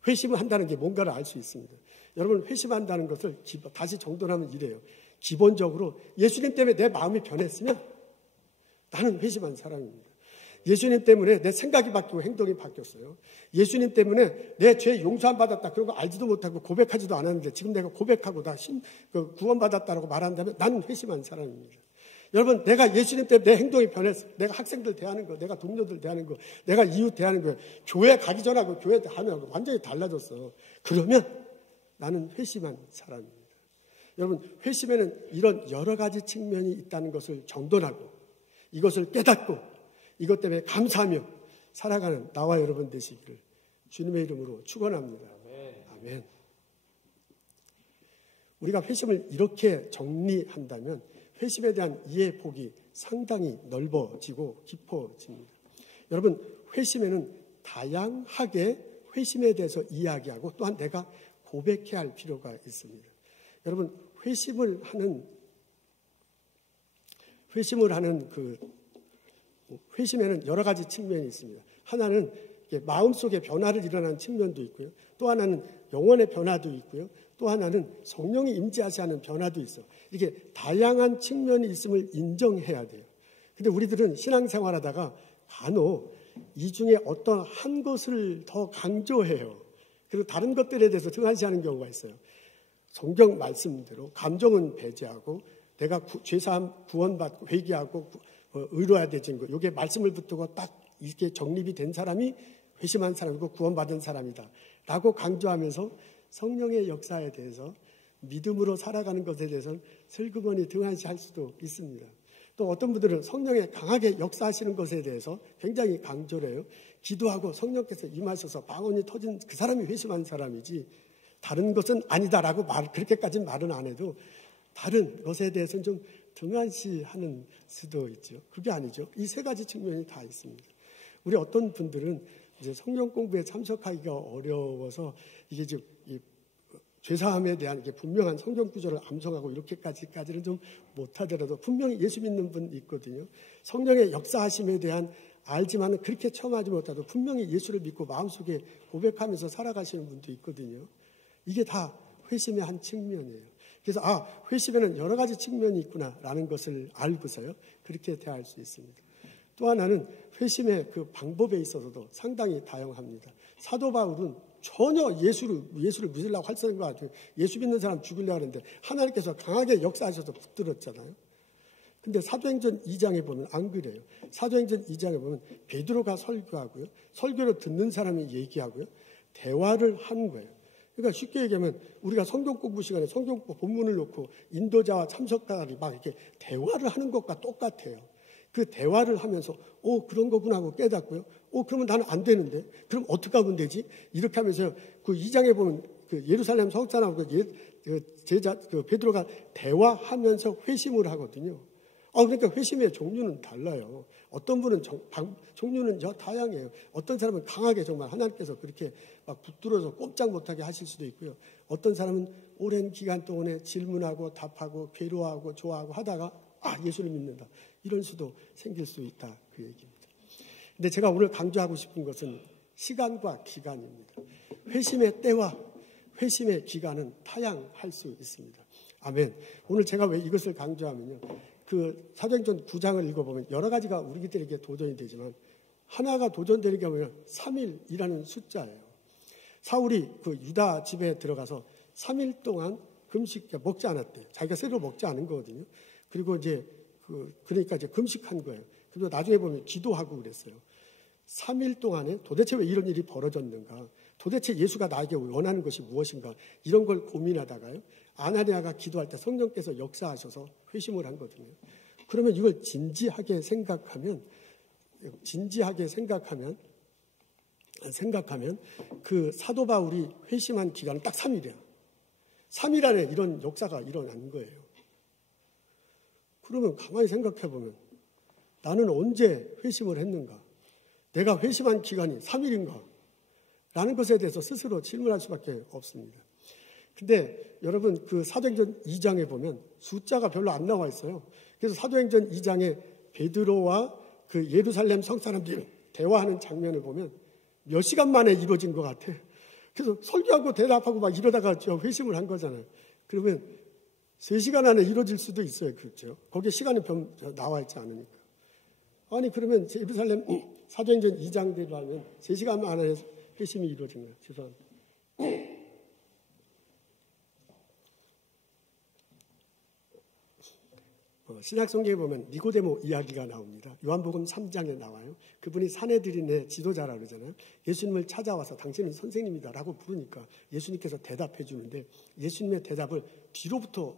회심을 한다는 게 뭔가를 알 수 있습니다. 여러분 회심한다는 것을 다시 정돈하면 이래요. 기본적으로 예수님 때문에 내 마음이 변했으면 나는 회심한 사람입니다. 예수님 때문에 내 생각이 바뀌고 행동이 바뀌었어요. 예수님 때문에 내 죄 용서함 받았다 그런 거 알지도 못하고 고백하지도 않았는데 지금 내가 고백하고 구원받았다라고 말한다면 나는 회심한 사람입니다. 여러분 내가 예수님 때문에 내 행동이 변했어. 내가 학생들 대하는 거, 내가 동료들 대하는 거, 내가 이웃 대하는 거, 교회 가기 전하고 교회 하면 완전히 달라졌어. 그러면 나는 회심한 사람입니다. 여러분 회심에는 이런 여러 가지 측면이 있다는 것을 정돈하고 이것을 깨닫고 이것 때문에 감사하며 살아가는 나와 여러분 되시기를 주님의 이름으로 축원합니다. 아멘. 우리가 회심을 이렇게 정리한다면 회심에 대한 이해 폭이 상당히 넓어지고 깊어집니다. 여러분 회심에는 다양하게 회심에 대해서 이야기하고 또한 내가 고백해야 할 필요가 있습니다. 여러분 회심을 하는 회심에는 여러 가지 측면이 있습니다. 하나는 마음속에 변화를 일어나는 측면도 있고요. 또 하나는 영혼의 변화도 있고요. 또 하나는 성령이 임재하시는 변화도 있어요. 이게 다양한 측면이 있음을 인정해야 돼요. 근데 우리들은 신앙생활하다가 간혹 이 중에 어떤 한 것을 더 강조해요. 그리고 다른 것들에 대해서 등한시하는 경우가 있어요. 성경 말씀대로 감정은 배제하고 내가 죄사함 구원받고 회개하고 의로해야 되는 거. 이게 말씀을 붙들고 딱 이렇게 정립이 된 사람이 회심한 사람이고 구원받은 사람이다. 라고 강조하면서 성령의 역사에 대해서 믿음으로 살아가는 것에 대해서는 슬그머니 등한시할 수도 있습니다. 또 어떤 분들은 성령의 강하게 역사하시는 것에 대해서 굉장히 강조를 해요. 기도하고 성령께서 임하셔서 방언이 터진 그 사람이 회심한 사람이지 다른 것은 아니다라고 그렇게까지는 말은 안 해도 다른 것에 대해서는 좀 등한시하는 수도 있죠. 그게 아니죠. 이 세 가지 측면이 다 있습니다. 우리 어떤 분들은 이제 성경 공부에 참석하기가 어려워서 이게 좀 죄사함에 대한 이게 분명한 성경 구절을 암송하고 이렇게까지는 좀 못하더라도 분명히 예수 믿는 분 있거든요. 성령의 역사하심에 대한 알지만은 그렇게 체험하지 못하도 분명히 예수를 믿고 마음속에 고백하면서 살아가시는 분도 있거든요. 이게 다 회심의 한 측면이에요. 그래서 회심에는 여러 가지 측면이 있구나라는 것을 알고서요. 그렇게 대할 수 있습니다. 또 하나는 회심의 그 방법에 있어서도 상당히 다양합니다. 사도 바울은 전혀 예수를 믿으려고 할 생각 같아요. 예수 믿는 사람 죽이려고 하는데 하나님께서 강하게 역사하셔서 붙들었잖아요. 근데 사도행전 2장에 보면 안 그래요. 사도행전 2장에 보면 베드로가 설교하고요. 설교를 듣는 사람이 얘기하고요. 대화를 하는 거예요. 그러니까 쉽게 얘기하면 우리가 성경 공부 시간에 성경 본문을 놓고 인도자와 참석자들이 막 이렇게 대화를 하는 것과 똑같아요. 그 대화를 하면서 그런 거구나 하고 깨닫고요. 그러면 나는 안 되는데 그럼 어떻게 하면 되지? 이렇게 하면서 그 2장에 보면 그 예루살렘 성산하고 제자 베드로가 대화하면서 회심을 하거든요. 그러니까 회심의 종류는 달라요. 어떤 분은 종류는 다양해요. 어떤 사람은 강하게 정말 하나님께서 그렇게 막 붙들어서 꼼짝 못하게 하실 수도 있고요. 어떤 사람은 오랜 기간 동안에 질문하고 답하고 괴로워하고 좋아하고 하다가 예수를 믿는다. 이런 수도 생길 수 있다. 그 얘기입니다. 근데 제가 오늘 강조하고 싶은 것은 시간과 기간입니다. 회심의 때와 회심의 기간은 다양할 수 있습니다. 아멘. 오늘 제가 왜 이것을 강조하면요. 그 사도행전 9장을 읽어보면 여러 가지가 우리들에게 도전이 되지만 하나가 도전되는 게 뭐냐면 3일이라는 숫자예요. 사울이 그 유다 집에 들어가서 3일 동안 금식 먹지 않았대요. 자기가 새로 먹지 않은 거거든요. 그리고 이제 그러니까 이제 금식한 거예요. 그리고 나중에 보면 기도하고 그랬어요. 3일 동안에 도대체 왜 이런 일이 벌어졌는가? 도대체 예수가 나에게 원하는 것이 무엇인가? 이런 걸 고민하다가요. 아나니아가 기도할 때 성령께서 역사하셔서 회심을 한 거거든요. 그러면 이걸 진지하게 생각하면 그 사도 바울이 회심한 기간은 딱 3일이야. 3일 안에 이런 역사가 일어난 거예요. 그러면 가만히 생각해 보면 나는 언제 회심을 했는가? 내가 회심한 기간이 3일인가? 라는 것에 대해서 스스로 질문할 수밖에 없습니다. 근데 여러분 그 사도행전 2장에 보면 숫자가 별로 안 나와 있어요. 그래서 사도행전 2장에 베드로와 그 예루살렘 성 사람들이 대화하는 장면을 보면 몇 시간 만에 이루어진 것 같아. 그래서 설교하고 대답하고 막 이러다가 회심을 한 거잖아요. 그러면 3시간 안에 이루어질 수도 있어요. 그렇죠? 거기에 시간이 나와 있지 않으니까. 아니 그러면 예루살렘 사도행전 2장대로 하면 3시간 안에 회심이 이루어진 거예요. 죄송합니다. 신약성경에 보면 니고데모 이야기가 나옵니다. 요한복음 3장에 나와요. 그분이 사내들인의 지도자라고 그러잖아요. 예수님을 찾아와서 당신은 선생님이다 라고 부르니까 예수님께서 대답해 주는데 예수님의 대답을 뒤로부터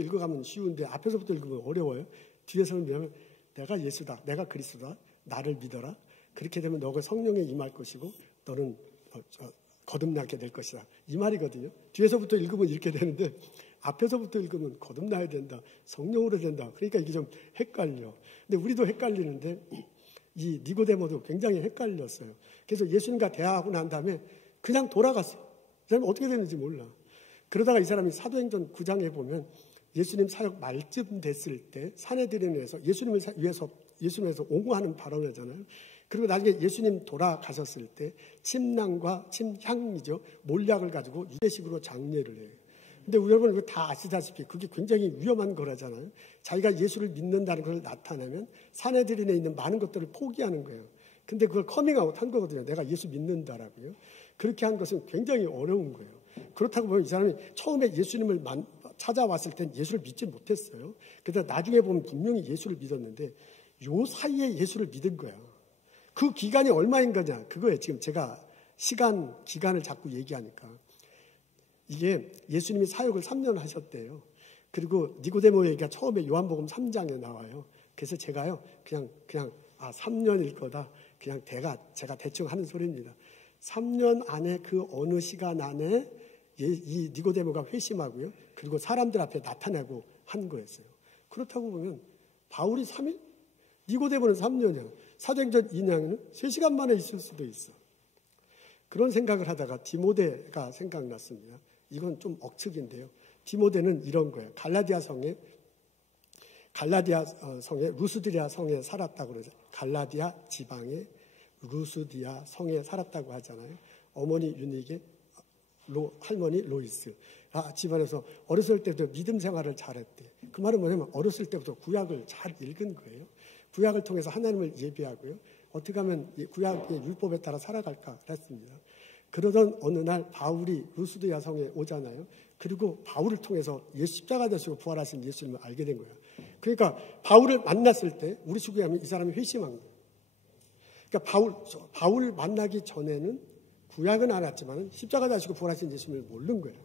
읽어가면 쉬운데 앞에서부터 읽으면 어려워요. 뒤에서는 뭐냐면 내가 예수다, 내가 그리스도다, 나를 믿어라. 그렇게 되면 너가 성령에 임할 것이고 너는 거듭나게 될 것이다. 이 말이거든요. 뒤에서부터 읽으면 이렇게 되는데 앞에서부터 읽으면 거듭나야 된다. 성령으로 된다. 그러니까 이게 좀 헷갈려. 근데 우리도 헷갈리는데 이 니고데모도 굉장히 헷갈렸어요. 그래서 예수님과 대화하고 난 다음에 그냥 돌아갔어. 이 사람이 어떻게 됐는지 몰라. 그러다가 이 사람이 사도행전 9장에 보면 예수님 사역 말쯤 됐을 때 사내들인에서 예수님을 위해서 옹호하는 발언을 하잖아요. 그리고 나중에 예수님 돌아가셨을 때 침낭과 침향이죠. 몰약을 가지고 유대식으로 장례를 해요. 근데 여러분 이거 다 아시다시피 그게 굉장히 위험한 거라잖아요. 자기가 예수를 믿는다는 걸 나타내면 사내들인에 있는 많은 것들을 포기하는 거예요. 근데 그걸 커밍아웃 한 거거든요. 내가 예수 믿는다라고요. 그렇게 한 것은 굉장히 어려운 거예요. 그렇다고 보면 이 사람이 처음에 예수님을 찾아왔을 땐 예수를 믿지 못했어요. 그런데 나중에 보면 분명히 예수를 믿었는데 요 사이에 예수를 믿은 거야. 그 기간이 얼마인 거냐? 그거예요. 지금 제가 기간을 자꾸 얘기하니까. 이게 예수님이 사역을 3년 하셨대요. 그리고 니고데모 얘기가 처음에 요한복음 3장에 나와요. 그래서 제가요, 그냥 3년일 거다. 그냥 제가 대충 하는 소리입니다. 3년 안에 그 어느 시간 안에 이 니고데모가 회심하고요. 그리고 사람들 앞에 나타나고 한 거였어요. 그렇다고 보면 바울이 3일? 니고데모는 3년이야. 사도행전 2장에는 3시간 만에 있을 수도 있어. 그런 생각을 하다가 디모데가 생각났습니다. 이건 좀 억측인데요. 디모데는 이런 거예요. 갈라디아 성에 루스드리아 성에 살았다고 그러죠. 갈라디아 지방의 루스디아 성에 살았다고 하잖아요. 어머니 유니게 할머니 로이스. 집안에서 어렸을 때부터 믿음 생활을 잘했대. 그 말은 뭐냐면 어렸을 때부터 구약을 잘 읽은 거예요. 구약을 통해서 하나님을 예배하고요. 어떻게 하면 구약의 율법에 따라 살아갈까 했습니다. 그러던 어느 날 바울이 루스드리아 성에 오잖아요. 그리고 바울을 통해서 십자가 되시고 부활하신 예수님을 알게 된 거예요. 그러니까 바울을 만났을 때 우리 식으로 하면 이 사람이 회심한 거예요. 그러니까 바울 만나기 전에는 구약은 알았지만 십자가 되시고 부활하신 예수님을 모르는 거예요.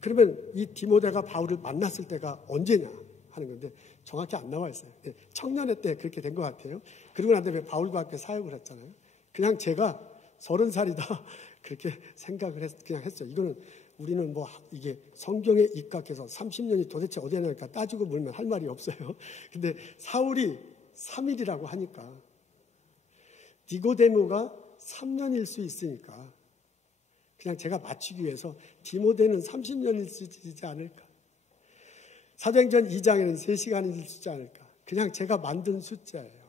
그러면 이 디모데가 바울을 만났을 때가 언제냐 하는 건데 정확히 안 나와 있어요. 청년회 때 그렇게 된 것 같아요. 그리고 난 다음에 바울과 함께 사역을 했잖아요. 그냥 제가 30살이다 그렇게 생각을 그냥 했어요. 이거는 우리는 이게 성경에 입각해서 30년이 도대체 어디에 나올까 따지고 물면 할 말이 없어요. 근데 사울이 3일이라고 하니까 니고데모가 3년일 수 있으니까 그냥 제가 맞추기 위해서 디모데는 30년일 수 있지 않을까. 사도행전 2장에는 3시간일 수 있지 않을까. 그냥 제가 만든 숫자예요.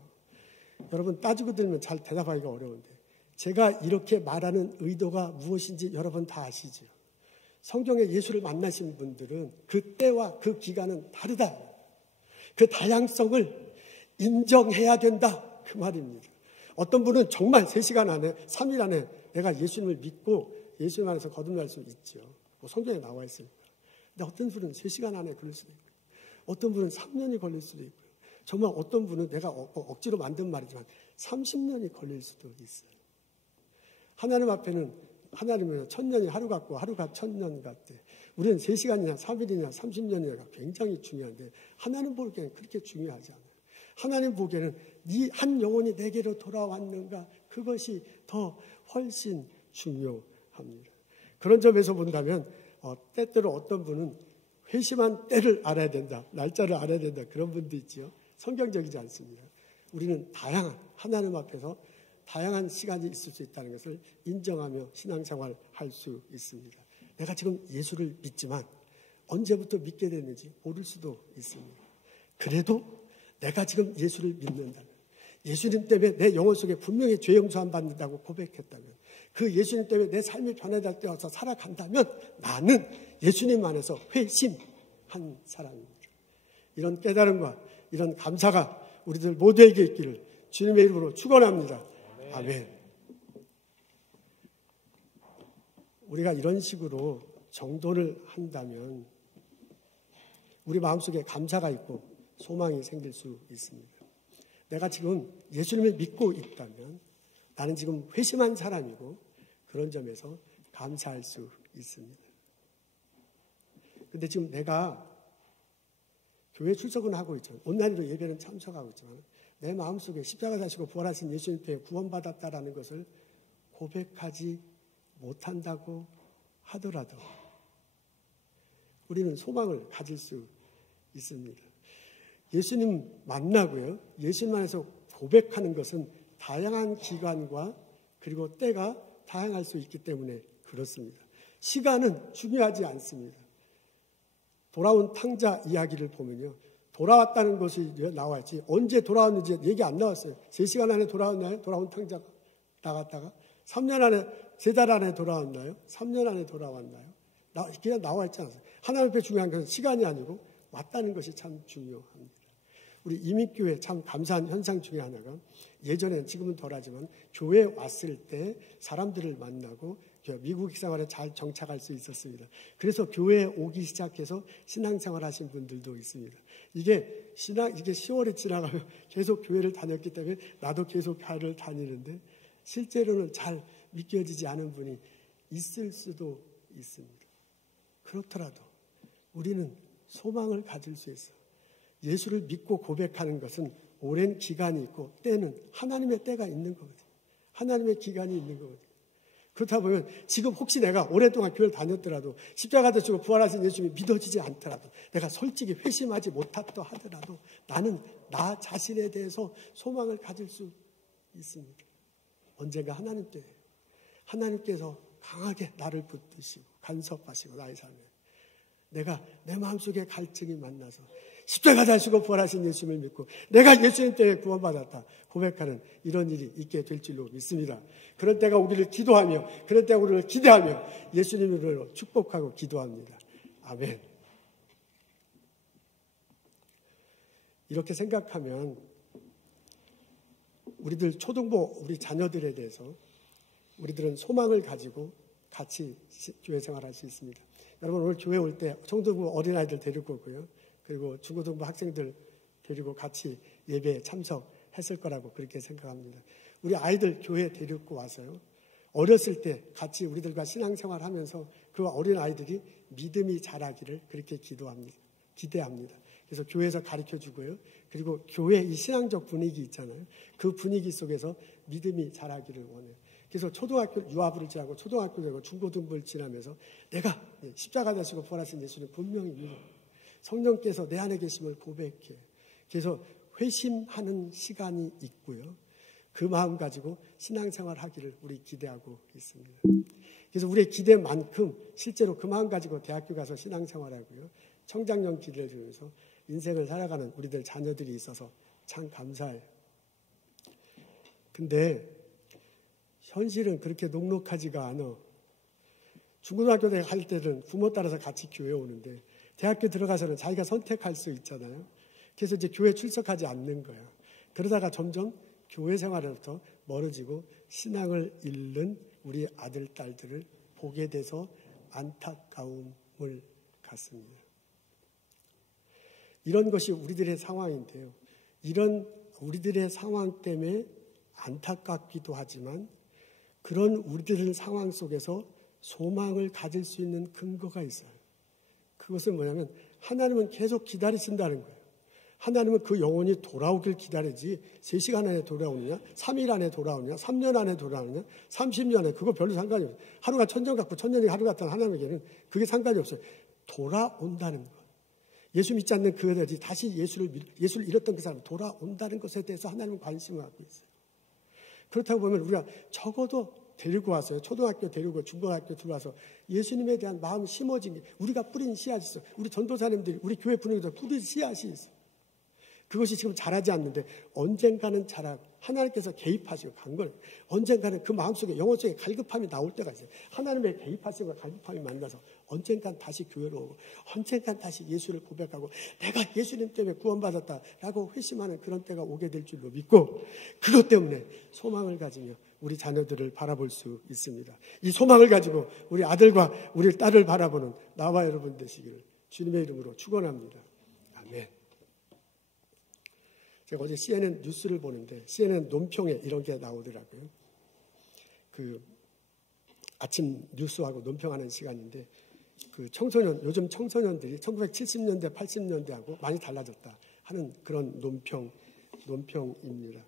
여러분 따지고 들면 잘 대답하기가 어려운데 제가 이렇게 말하는 의도가 무엇인지 여러분 다 아시죠? 성경에 예수를 만나신 분들은 그 때와 그 기간은 다르다. 그 다양성을 인정해야 된다. 그 말입니다. 어떤 분은 정말 3시간 안에, 3일 안에 내가 예수님을 믿고 예수님 안에서 거듭날 수 있죠. 뭐 성경에 나와 있으니까. 근데 어떤 분은 3시간 안에 걸릴 수도 있고, 어떤 분은 3년이 걸릴 수도 있고, 정말 어떤 분은 내가 억지로 만든 말이지만 30년이 걸릴 수도 있어요. 하나님 앞에는 하나님은 1000년이 하루 같고 하루가 1000년 같대. 우리는 3시간이나 3일이나 30년이나 굉장히 중요한데 하나님 보기에는 그렇게 중요하지 않아요. 하나님 보기에는 네 한 영혼이 내게로 돌아왔는가, 그것이 더 훨씬 중요합니다. 그런 점에서 본다면 때때로 어떤 분은 회심한 때를 알아야 된다, 날짜를 알아야 된다, 그런 분도 있죠. 성경적이지 않습니다. 우리는 다양한 하나님 앞에서 다양한 시간이 있을 수 있다는 것을 인정하며 신앙생활을 할 수 있습니다. 내가 지금 예수를 믿지만 언제부터 믿게 됐는지 모를 수도 있습니다. 그래도 내가 지금 예수를 믿는다면, 예수님 때문에 내 영혼 속에 분명히 죄 용서함 받는다고 고백했다면, 그 예수님 때문에 내 삶이 변화되어서 살아간다면 나는 예수님 안에서 회심한 사람입니다. 이런 깨달음과 이런 감사가 우리들 모두에게 있기를 주님의 이름으로 축원합니다. 아멘. 우리가 이런 식으로 정도를 한다면 우리 마음속에 감사가 있고 소망이 생길 수 있습니다. 내가 지금 예수님을 믿고 있다면 나는 지금 회심한 사람이고 그런 점에서 감사할 수 있습니다. 그런데 지금 내가 교회 출석은 하고 있지만, 온라인으로 예배는 참석하고 있지만 내 마음속에 십자가 자시고 부활하신 예수님 때문에 구원받았다라는 것을 고백하지 못한다고 하더라도 우리는 소망을 가질 수 있습니다. 예수님 만나고요, 예수님 안에서 고백하는 것은 다양한 기간과 그리고 때가 다양할 수 있기 때문에 그렇습니다. 시간은 중요하지 않습니다. 돌아온 탕자 이야기를 보면요, 돌아왔다는 것이 나와 있지 언제 돌아왔는지 얘기 안 나왔어요. 3시간 안에 돌아왔나요? 돌아온 탕자가 나갔다가 3년 안에, 3달 안에 돌아왔나요? 3년 안에 돌아왔나요? 그냥 나와 있지 않아요. 하나님 앞에 중요한 것은 시간이 아니고 왔다는 것이 참 중요합니다. 우리 이민교회 참 감사한 현상 중에 하나가, 예전엔 지금은 덜하지만 교회에 왔을 때 사람들을 만나고 미국 생활에 잘 정착할 수 있었습니다. 그래서 교회에 오기 시작해서 신앙생활 하신 분들도 있습니다. 이게 10월이 지나가면 계속 교회를 다녔기 때문에 나도 계속 교회를 다니는데 실제로는 잘 믿겨지지 않은 분이 있을 수도 있습니다. 그렇더라도 우리는 소망을 가질 수 있어요. 예수를 믿고 고백하는 것은 오랜 기간이 있고 때는 하나님의 때가 있는 거거든요. 하나님의 기간이 있는 거거든요. 그렇다 보면 지금 혹시 내가 오랫동안 교회를 다녔더라도 십자가 지고 부활하신 예수님이 믿어지지 않더라도, 내가 솔직히 회심하지 못했다 하더라도 나는 나 자신에 대해서 소망을 가질 수 있습니다. 언젠가 하나님 때 하나님께서 강하게 나를 붙드시고 간섭하시고 나의 삶에 내가 내 마음속에 갈증이 만나서 십자가 자시고 부활하신 예수님을 믿고 내가 예수님 때문에 구원받았다 고백하는 이런 일이 있게 될 줄로 믿습니다. 그런 때가 우리를 기도하며, 그런 때가 우리를 기대하며 예수님으로 축복하고 기도합니다. 아멘. 이렇게 생각하면 우리들 초등부 우리 자녀들에 대해서 우리들은 소망을 가지고 같이 교회 생활할 수 있습니다. 여러분, 오늘 교회 올 때 초등부 어린아이들 데리고 오고요, 그리고 중고등부 학생들 데리고 같이 예배에 참석했을 거라고 그렇게 생각합니다. 우리 아이들 교회에 데리고 와서요, 어렸을 때 같이 우리들과 신앙생활 하면서 그 어린 아이들이 믿음이 자라기를 그렇게 기대합니다. 그래서 교회에서 가르쳐 주고요, 그리고 교회 이 신앙적 분위기 있잖아요. 그 분위기 속에서 믿음이 자라기를 원해요. 그래서 초등학교 유아부를 지나고 초등학교 되고 중고등부를 지나면서 내가 십자가 자시고 부활하신 예수는 분명히 믿어. 성령께서 내 안에 계심을 고백해. 그래서 회심하는 시간이 있고요, 그 마음 가지고 신앙생활 하기를 우리 기대하고 있습니다. 그래서 우리의 기대만큼 실제로 그 마음 가지고 대학교 가서 신앙생활하고요, 청장년 기대를 주면서 인생을 살아가는 우리들 자녀들이 있어서 참 감사해요. 근데 현실은 그렇게 녹록하지가 않아. 중고등학교 갈 때는 부모 따라서 같이 교회 오는데 대학교 들어가서는 자기가 선택할 수 있잖아요. 그래서 이제 교회 출석하지 않는 거예요. 그러다가 점점 교회 생활에부터 멀어지고 신앙을 잃는 우리 아들, 딸들을 보게 돼서 안타까움을 갖습니다. 이런 것이 우리들의 상황인데요. 이런 우리들의 상황 때문에 안타깝기도 하지만 그런 우리들의 상황 속에서 소망을 가질 수 있는 근거가 있어요. 그것은 뭐냐면 하나님은 계속 기다리신다는 거예요. 하나님은 그 영혼이 돌아오길 기다리지 3시간 안에 돌아오느냐 3일 안에 돌아오느냐 3년 안에 돌아오느냐 30년에 그거 별로 상관이 없어요. 하루가 천년 같고 천년이 하루 같다는 하나님에게는 그게 상관이 없어요. 돌아온다는 것. 예수 믿지 않는 그들이 다시 예수를 잃었던 그 사람이 돌아온다는 것에 대해서 하나님은 관심을 갖고 있어요. 그렇다고 보면 우리가 적어도 데리고 왔어요. 초등학교 데리고 중고등학교 들어와서 예수님에 대한 마음이 심어진 게 우리가 뿌린 씨앗이 있어요. 우리 전도사님들이 우리 교회 분위기도 뿌린 씨앗이 있어요. 그것이 지금 자라지 않는데 언젠가는 자라고 하나님께서 개입하시고 간 거예요. 언젠가는 그 마음속에 영혼 속에 갈급함이 나올 때가 있어요. 하나님의 개입하심과 갈급함이 만나서 언젠간 다시 교회로 오고 언젠간 다시 예수를 고백하고 내가 예수님 때문에 구원받았다라고 회심하는 그런 때가 오게 될 줄로 믿고 그것 때문에 소망을 가지며 우리 자녀들을 바라볼 수 있습니다. 이 소망을 가지고 우리 아들과 우리 딸을 바라보는 나와 여러분 되시기를 주님의 이름으로 축원합니다. 아멘. 제가 어제 CNN 뉴스를 보는데 CNN 논평에 이런 게 나오더라고요. 그 아침 뉴스하고 논평하는 시간인데 그 요즘 청소년들이 1970년대, 80년대하고 많이 달라졌다 하는 그런 논평입니다.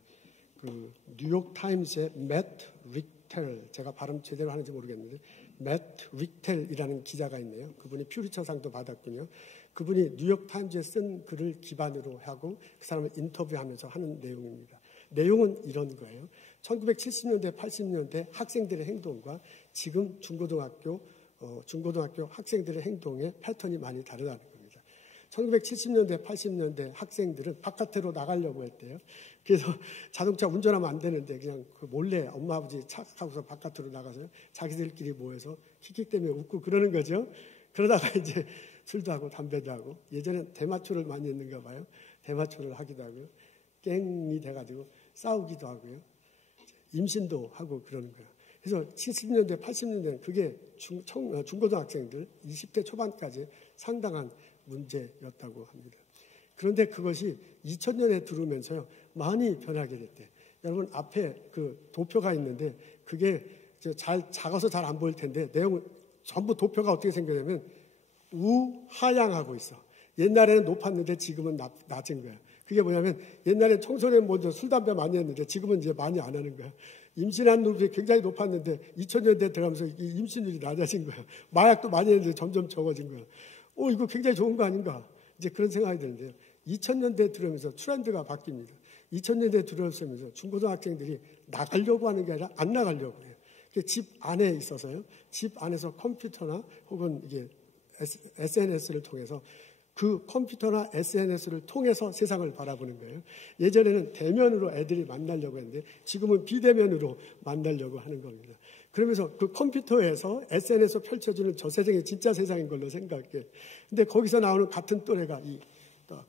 그 뉴욕 타임스의 매트 릭텔, 제가 발음 제대로 하는지 모르겠는데 매트 릭텔이라는 기자가 있네요. 그분이 퓨리처상도 받았군요. 그분이 뉴욕 타임즈에 쓴 글을 기반으로 하고 그 사람을 인터뷰하면서 하는 내용입니다. 내용은 이런 거예요. 1970년대, 80년대 학생들의 행동과 지금 중고등학교 학생들의 행동의 패턴이 많이 다르다는 겁니다. 1970년대, 80년대 학생들은 바깥으로 나가려고 했대요. 그래서 자동차 운전하면 안 되는데 그냥 그 몰래 엄마 아버지 차 타고서 바깥으로 나가서 자기들끼리 모여서 킥킥 때문에 웃고 그러는 거죠. 그러다가 이제 술도 하고 담배도 하고 예전엔 대마초를 많이 했는가 봐요. 대마초를 하기도 하고요. 갱이 돼가지고 싸우기도 하고요. 임신도 하고 그러는 거예요. 그래서 70년대, 80년대는 그게 중고등학생들 20대 초반까지 상당한 문제였다고 합니다. 그런데 그것이 2000년에 들어오면서요 많이 변하게 됐대요. 여러분 앞에 그 도표가 있는데 그게 작아서 잘 안 보일 텐데 내용은 전부 도표가 어떻게 생겼냐면 우하향하고 있어. 옛날에는 높았는데 지금은 낮은 거야. 그게 뭐냐면 옛날에 청소년 먼저 술, 담배 많이 했는데 지금은 이제 많이 안 하는 거야. 임신한 놈이 굉장히 높았는데 2000년대 들어가면서 이 임신율이 낮아진 거야. 마약도 많이 했는데 점점 적어진 거야. 이거 굉장히 좋은 거 아닌가? 이제 그런 생각이 드는데요. 2000년대 들어오면서 트렌드가 바뀝니다. 2000년대 들어오면서 중고등학생들이 나가려고 하는 게 아니라 안 나가려고 해요. 집 안에 있어서요. 집 안에서 컴퓨터나 혹은 이게 SNS를 통해서 그 컴퓨터나 SNS를 통해서 세상을 바라보는 거예요. 예전에는 대면으로 애들이 만나려고 했는데 지금은 비대면으로 만나려고 하는 겁니다. 그러면서 그 컴퓨터에서 SNS에서 펼쳐지는 저 세상이 진짜 세상인 걸로 생각해. 근데 거기서 나오는 같은 또래가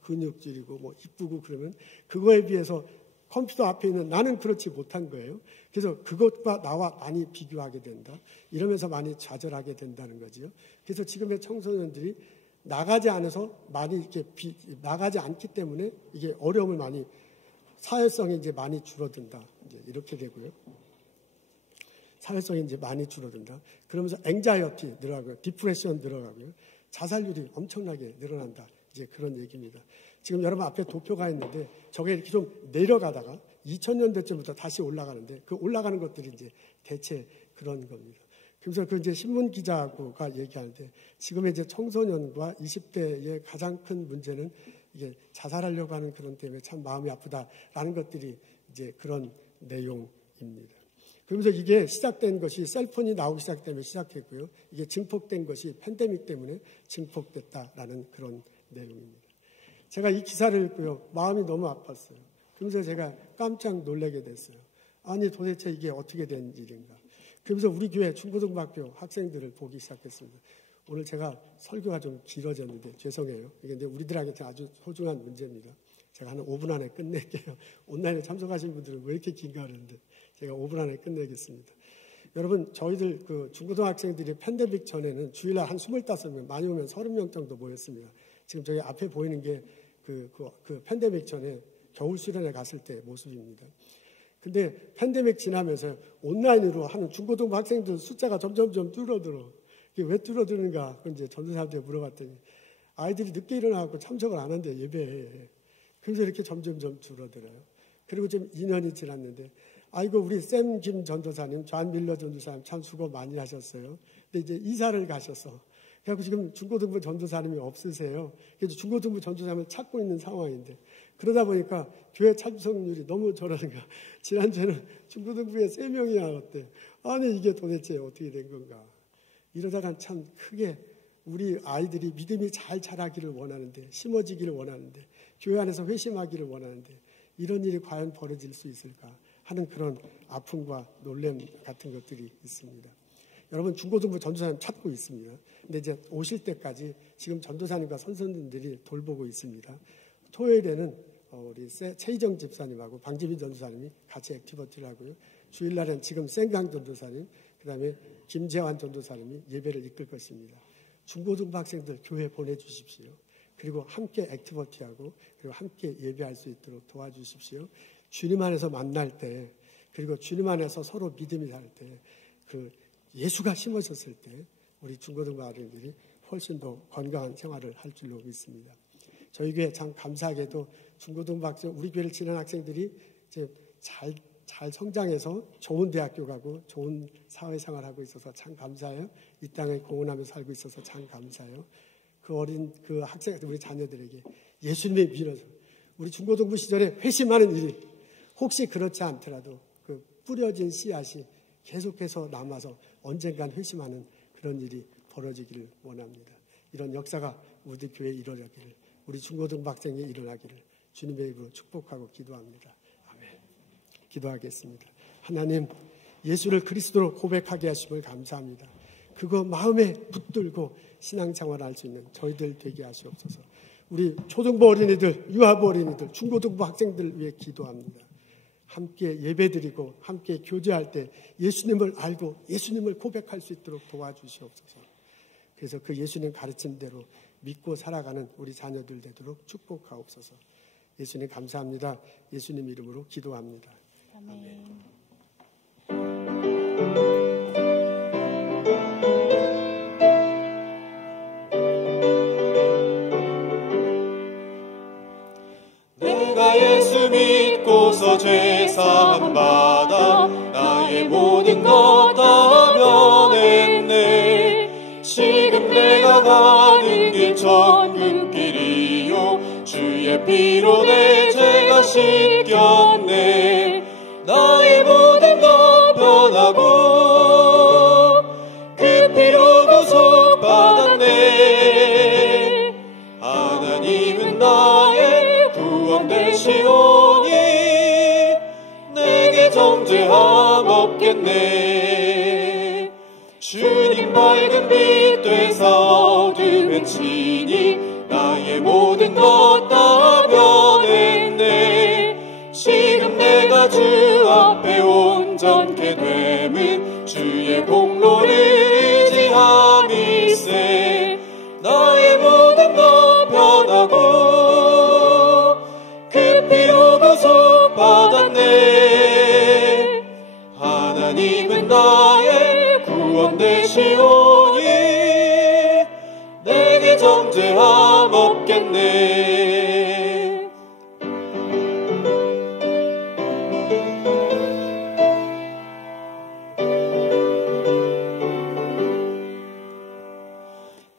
근육질이고 뭐 이쁘고 그러면 그거에 비해서 컴퓨터 앞에 있는 나는 그렇지 못한 거예요. 그래서 그것과 나와 많이 비교하게 된다. 이러면서 많이 좌절하게 된다는 거지요. 그래서 지금의 청소년들이 나가지 않아서 많이 이렇게 나가지 않기 때문에 이게 어려움을 많이 사회성이 이제 많이 줄어든다. 이제 이렇게 되고요. 사회성이 이제 많이 줄어든다. 그러면서 앵자이어티 늘어가고요. 디프레션 늘어가고요. 자살률이 엄청나게 늘어난다. 이제 그런 얘기입니다. 지금 여러분 앞에 도표가 있는데 저게 이렇게 좀 내려가다가 2000년대쯤부터 다시 올라가는데 그 올라가는 것들이 이제 대체 그런 겁니다. 그래서 그 이제 신문 기자가 얘기하는데 지금의 이제 청소년과 20대의 가장 큰 문제는 이게 자살하려고 하는 그런 때문에 참 마음이 아프다라는 것들이 이제 그런 내용입니다. 그러면서 이게 시작된 것이 셀폰이 나오기 시작되면 시작했고요. 이게 증폭된 것이 팬데믹 때문에 증폭됐다라는 그런 내용입니다. 제가 이 기사를 읽고요. 마음이 너무 아팠어요. 그러면서 제가 깜짝 놀라게 됐어요. 아니 도대체 이게 어떻게 된 일인가. 그러면서 우리 교회 중고등학교 학생들을 보기 시작했습니다. 오늘 제가 설교가 좀 길어졌는데 죄송해요. 이게 이제 우리들에게 아주 소중한 문제입니다. 제가 한 5분 안에 끝낼게요. 온라인에 참석하신 분들은 왜 이렇게 긴가 하는데 제가 5분 안에 끝내겠습니다. 여러분, 저희들 그 중고등학생들이 팬데믹 전에는 주일날 한 25명, 많이 오면 30명 정도 모였습니다. 지금 저희 앞에 보이는 게 그 팬데믹 전에 겨울 수련회 갔을 때 모습입니다. 근데 팬데믹 지나면서 온라인으로 하는 중고등부 학생들 숫자가 점점점 줄어들어. 이게 왜 줄어드는가? 이제 전도사한테 물어봤더니 아이들이 늦게 일어나고 참석을 안 한대, 예배에. 그래서 이렇게 점점점 줄어들어요. 그리고 지금 2년이 지났는데, 아이고, 우리 샘 김 전도사님, 존 밀러 전도사님 참 수고 많이 하셨어요. 근데 이제 이사를 가셔서. 그래서 지금 중고등부 전도사님이 없으세요. 그래서 중고등부 전도사님을 찾고 있는 상황인데, 그러다 보니까 교회 참석률이 너무 저러는가. 지난주에는 중고등부에 3명이 나왔대. 아니, 이게 도대체 어떻게 된 건가. 이러다가 참 크게 우리 아이들이 믿음이 잘 자라기를 원하는데, 심어지기를 원하는데, 교회 안에서 회심하기를 원하는데, 이런 일이 과연 벌어질 수 있을까 하는 그런 아픔과 놀람 같은 것들이 있습니다. 여러분, 중고등부 전도사님 찾고 있습니다. 근데 이제 오실 때까지 지금 전도사님과 선생님들이 돌보고 있습니다. 토요일에는 우리 최희정 집사님하고 방지민 전도사님이 같이 액티비티를 하고요. 주일날은 지금 생강 전도사님, 그 다음에 김재환 전도사님이 예배를 이끌 것입니다. 중고등부 학생들 교회 보내주십시오. 그리고 함께 액티비티하고 그리고 함께 예배할 수 있도록 도와주십시오. 주님 안에서 만날 때, 그리고 주님 안에서 서로 믿음이 살 때, 그 예수가 심어졌을 때 우리 중고등부 아이들이 훨씬 더 건강한 생활을 할 줄로 믿습니다. 저희 교회 참 감사하게도 중고등부 학생, 우리 교회를 지난 학생들이 이제 잘 성장해서 좋은 대학교 가고 좋은 사회생활하고 있어서 참 감사해요. 이 땅에 공헌하며 살고 있어서 참 감사해요. 그 어린 그 학생, 우리 자녀들에게 예수님의 밀어서 우리 중고등부 시절에 회심하는 일이 혹시 그렇지 않더라도 그 뿌려진 씨앗이 계속해서 남아서 언젠간 회심하는 그런 일이 벌어지기를 원합니다. 이런 역사가 우리 교회에 일어나기를, 우리 중고등부 학생에 일어나기를 주님의 이름으로 축복하고 기도합니다. 아멘. 기도하겠습니다. 하나님, 예수를 그리스도로 고백하게 하심을 감사합니다. 그거 마음에 붙들고 신앙생활을 할 수 있는 저희들 되게 하시옵소서. 우리 초등부 어린이들, 유아부 어린이들, 중고등부 학생들 위해 기도합니다. 함께 예배드리고 함께 교제할 때 예수님을 알고 예수님을 고백할 수 있도록 도와주시옵소서. 그래서 그 예수님 가르친 대로 믿고 살아가는 우리 자녀들 되도록 축복하옵소서. 예수님 감사합니다. 예수님 이름으로 기도합니다. 아멘. 내가 예수 믿고서 죄사함 받아 나의 모든 것 다 변했네. 지금 내가 가는 길 천국길이요 주의 피로 내 죄가 씻겼네. 나의 모든 것 변하고 그 피로 구속받았네. 하나님은 나의 구원 되시오니 내게 정죄함 없겠네. 주님 밝은 빛 되사 어둠에 치니 나의 모든 것 다 변했네. 지금 내가 주 앞에 온전케 됨은 주의 공로를 의지함일세. 나의 모든 것 변하고 그 피로 구속받았네. 하나님은 나의 구원 되시오니 내게 정죄함 없겠네.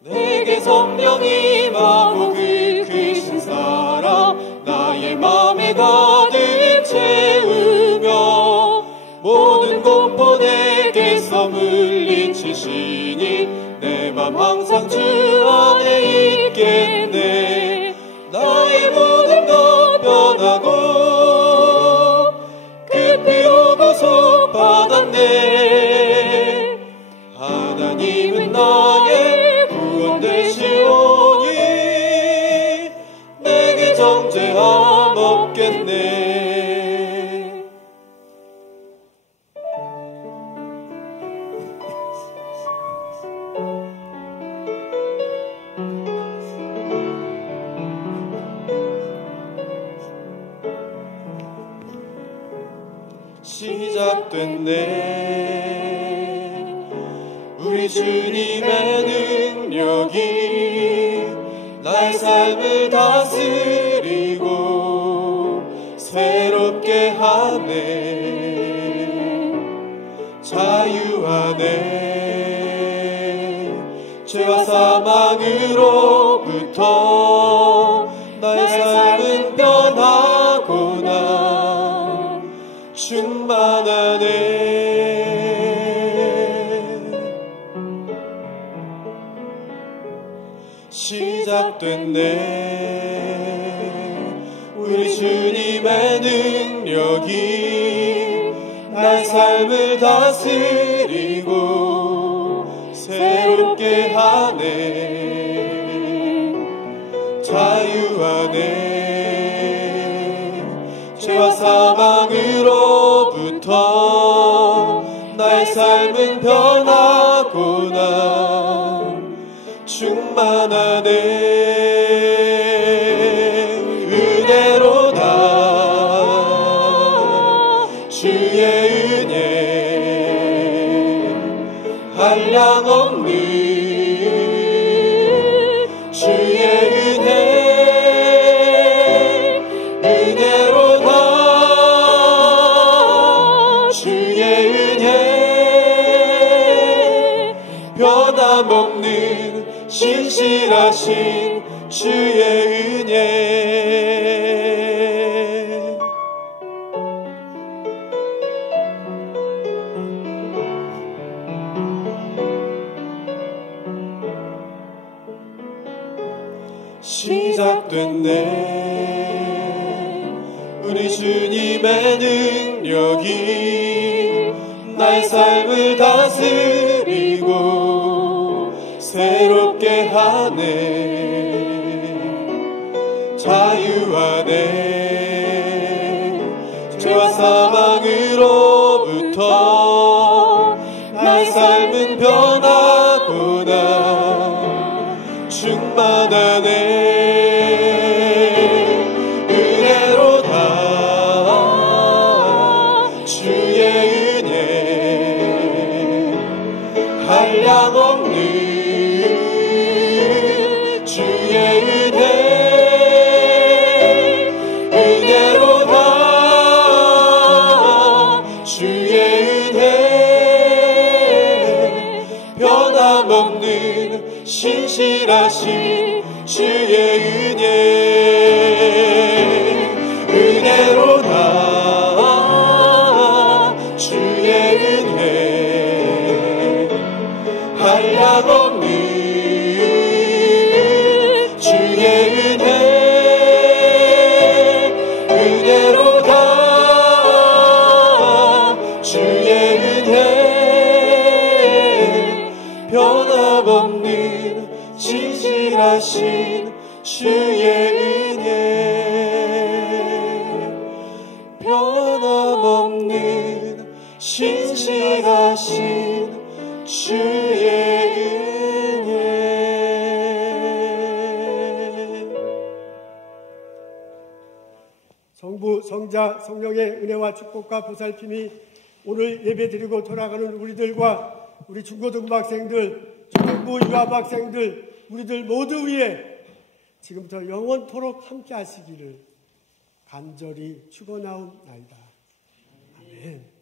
내게 성령 임하고 그 크신 사랑 나의 맘에 가득 채우며 모든 공포 내게서 물리치시니 내 맘 항상 주 안에 있겠네. 나의 모든 것 변하고 그 피로 구속받았네. 하나님은 나의 구원 되시오니 내게 정죄함 시작됐네. 우리 주님의 능력이 나의 삶을 다스리고 새롭게 하네. 자유하네. 죄와 사망으로부터 나의 삶은 변하구나. 충만하네. 시작됐네. 우리 주님의 능력이 나의 삶을 다스리고 새롭게 하네. 자유하네. 죄와 사망으로부터 나의 삶은 변하구나. 충만하네. 은혜로다. 주의 은혜. 한량없는 주의 은혜. 은혜로다. 주의 은혜. 변함없는 신실하신 주의 은혜. 시작됐네. 우리 주님의 능력이 나의 삶을 다스리고 새롭게 하네. 자유하네. 죄와 사망으로부터 나의 삶은 변하구나. 충만하네. 은혜로다. 주의 은혜. 한량없는 주의 은혜. 은혜로다. 주의 은혜. 변함없는 신실하신 주의 은혜. 은혜로다. 주의 은혜. 한량없는 주의 은혜. 은혜로다. 주의 은혜. 변함없는 진실하신 주의 은혜. 변함없는 신실하신 주의 은혜. 성부, 성자, 성령의 은혜와 축복과 보살핌이 오늘 예배드리고 돌아가는 우리들과 우리 중고등부학생들, 중등부 유아학생들, 우리들 모두 위에 지금부터 영원토록 함께 하시기를 간절히 축원하옵나이다. 아멘.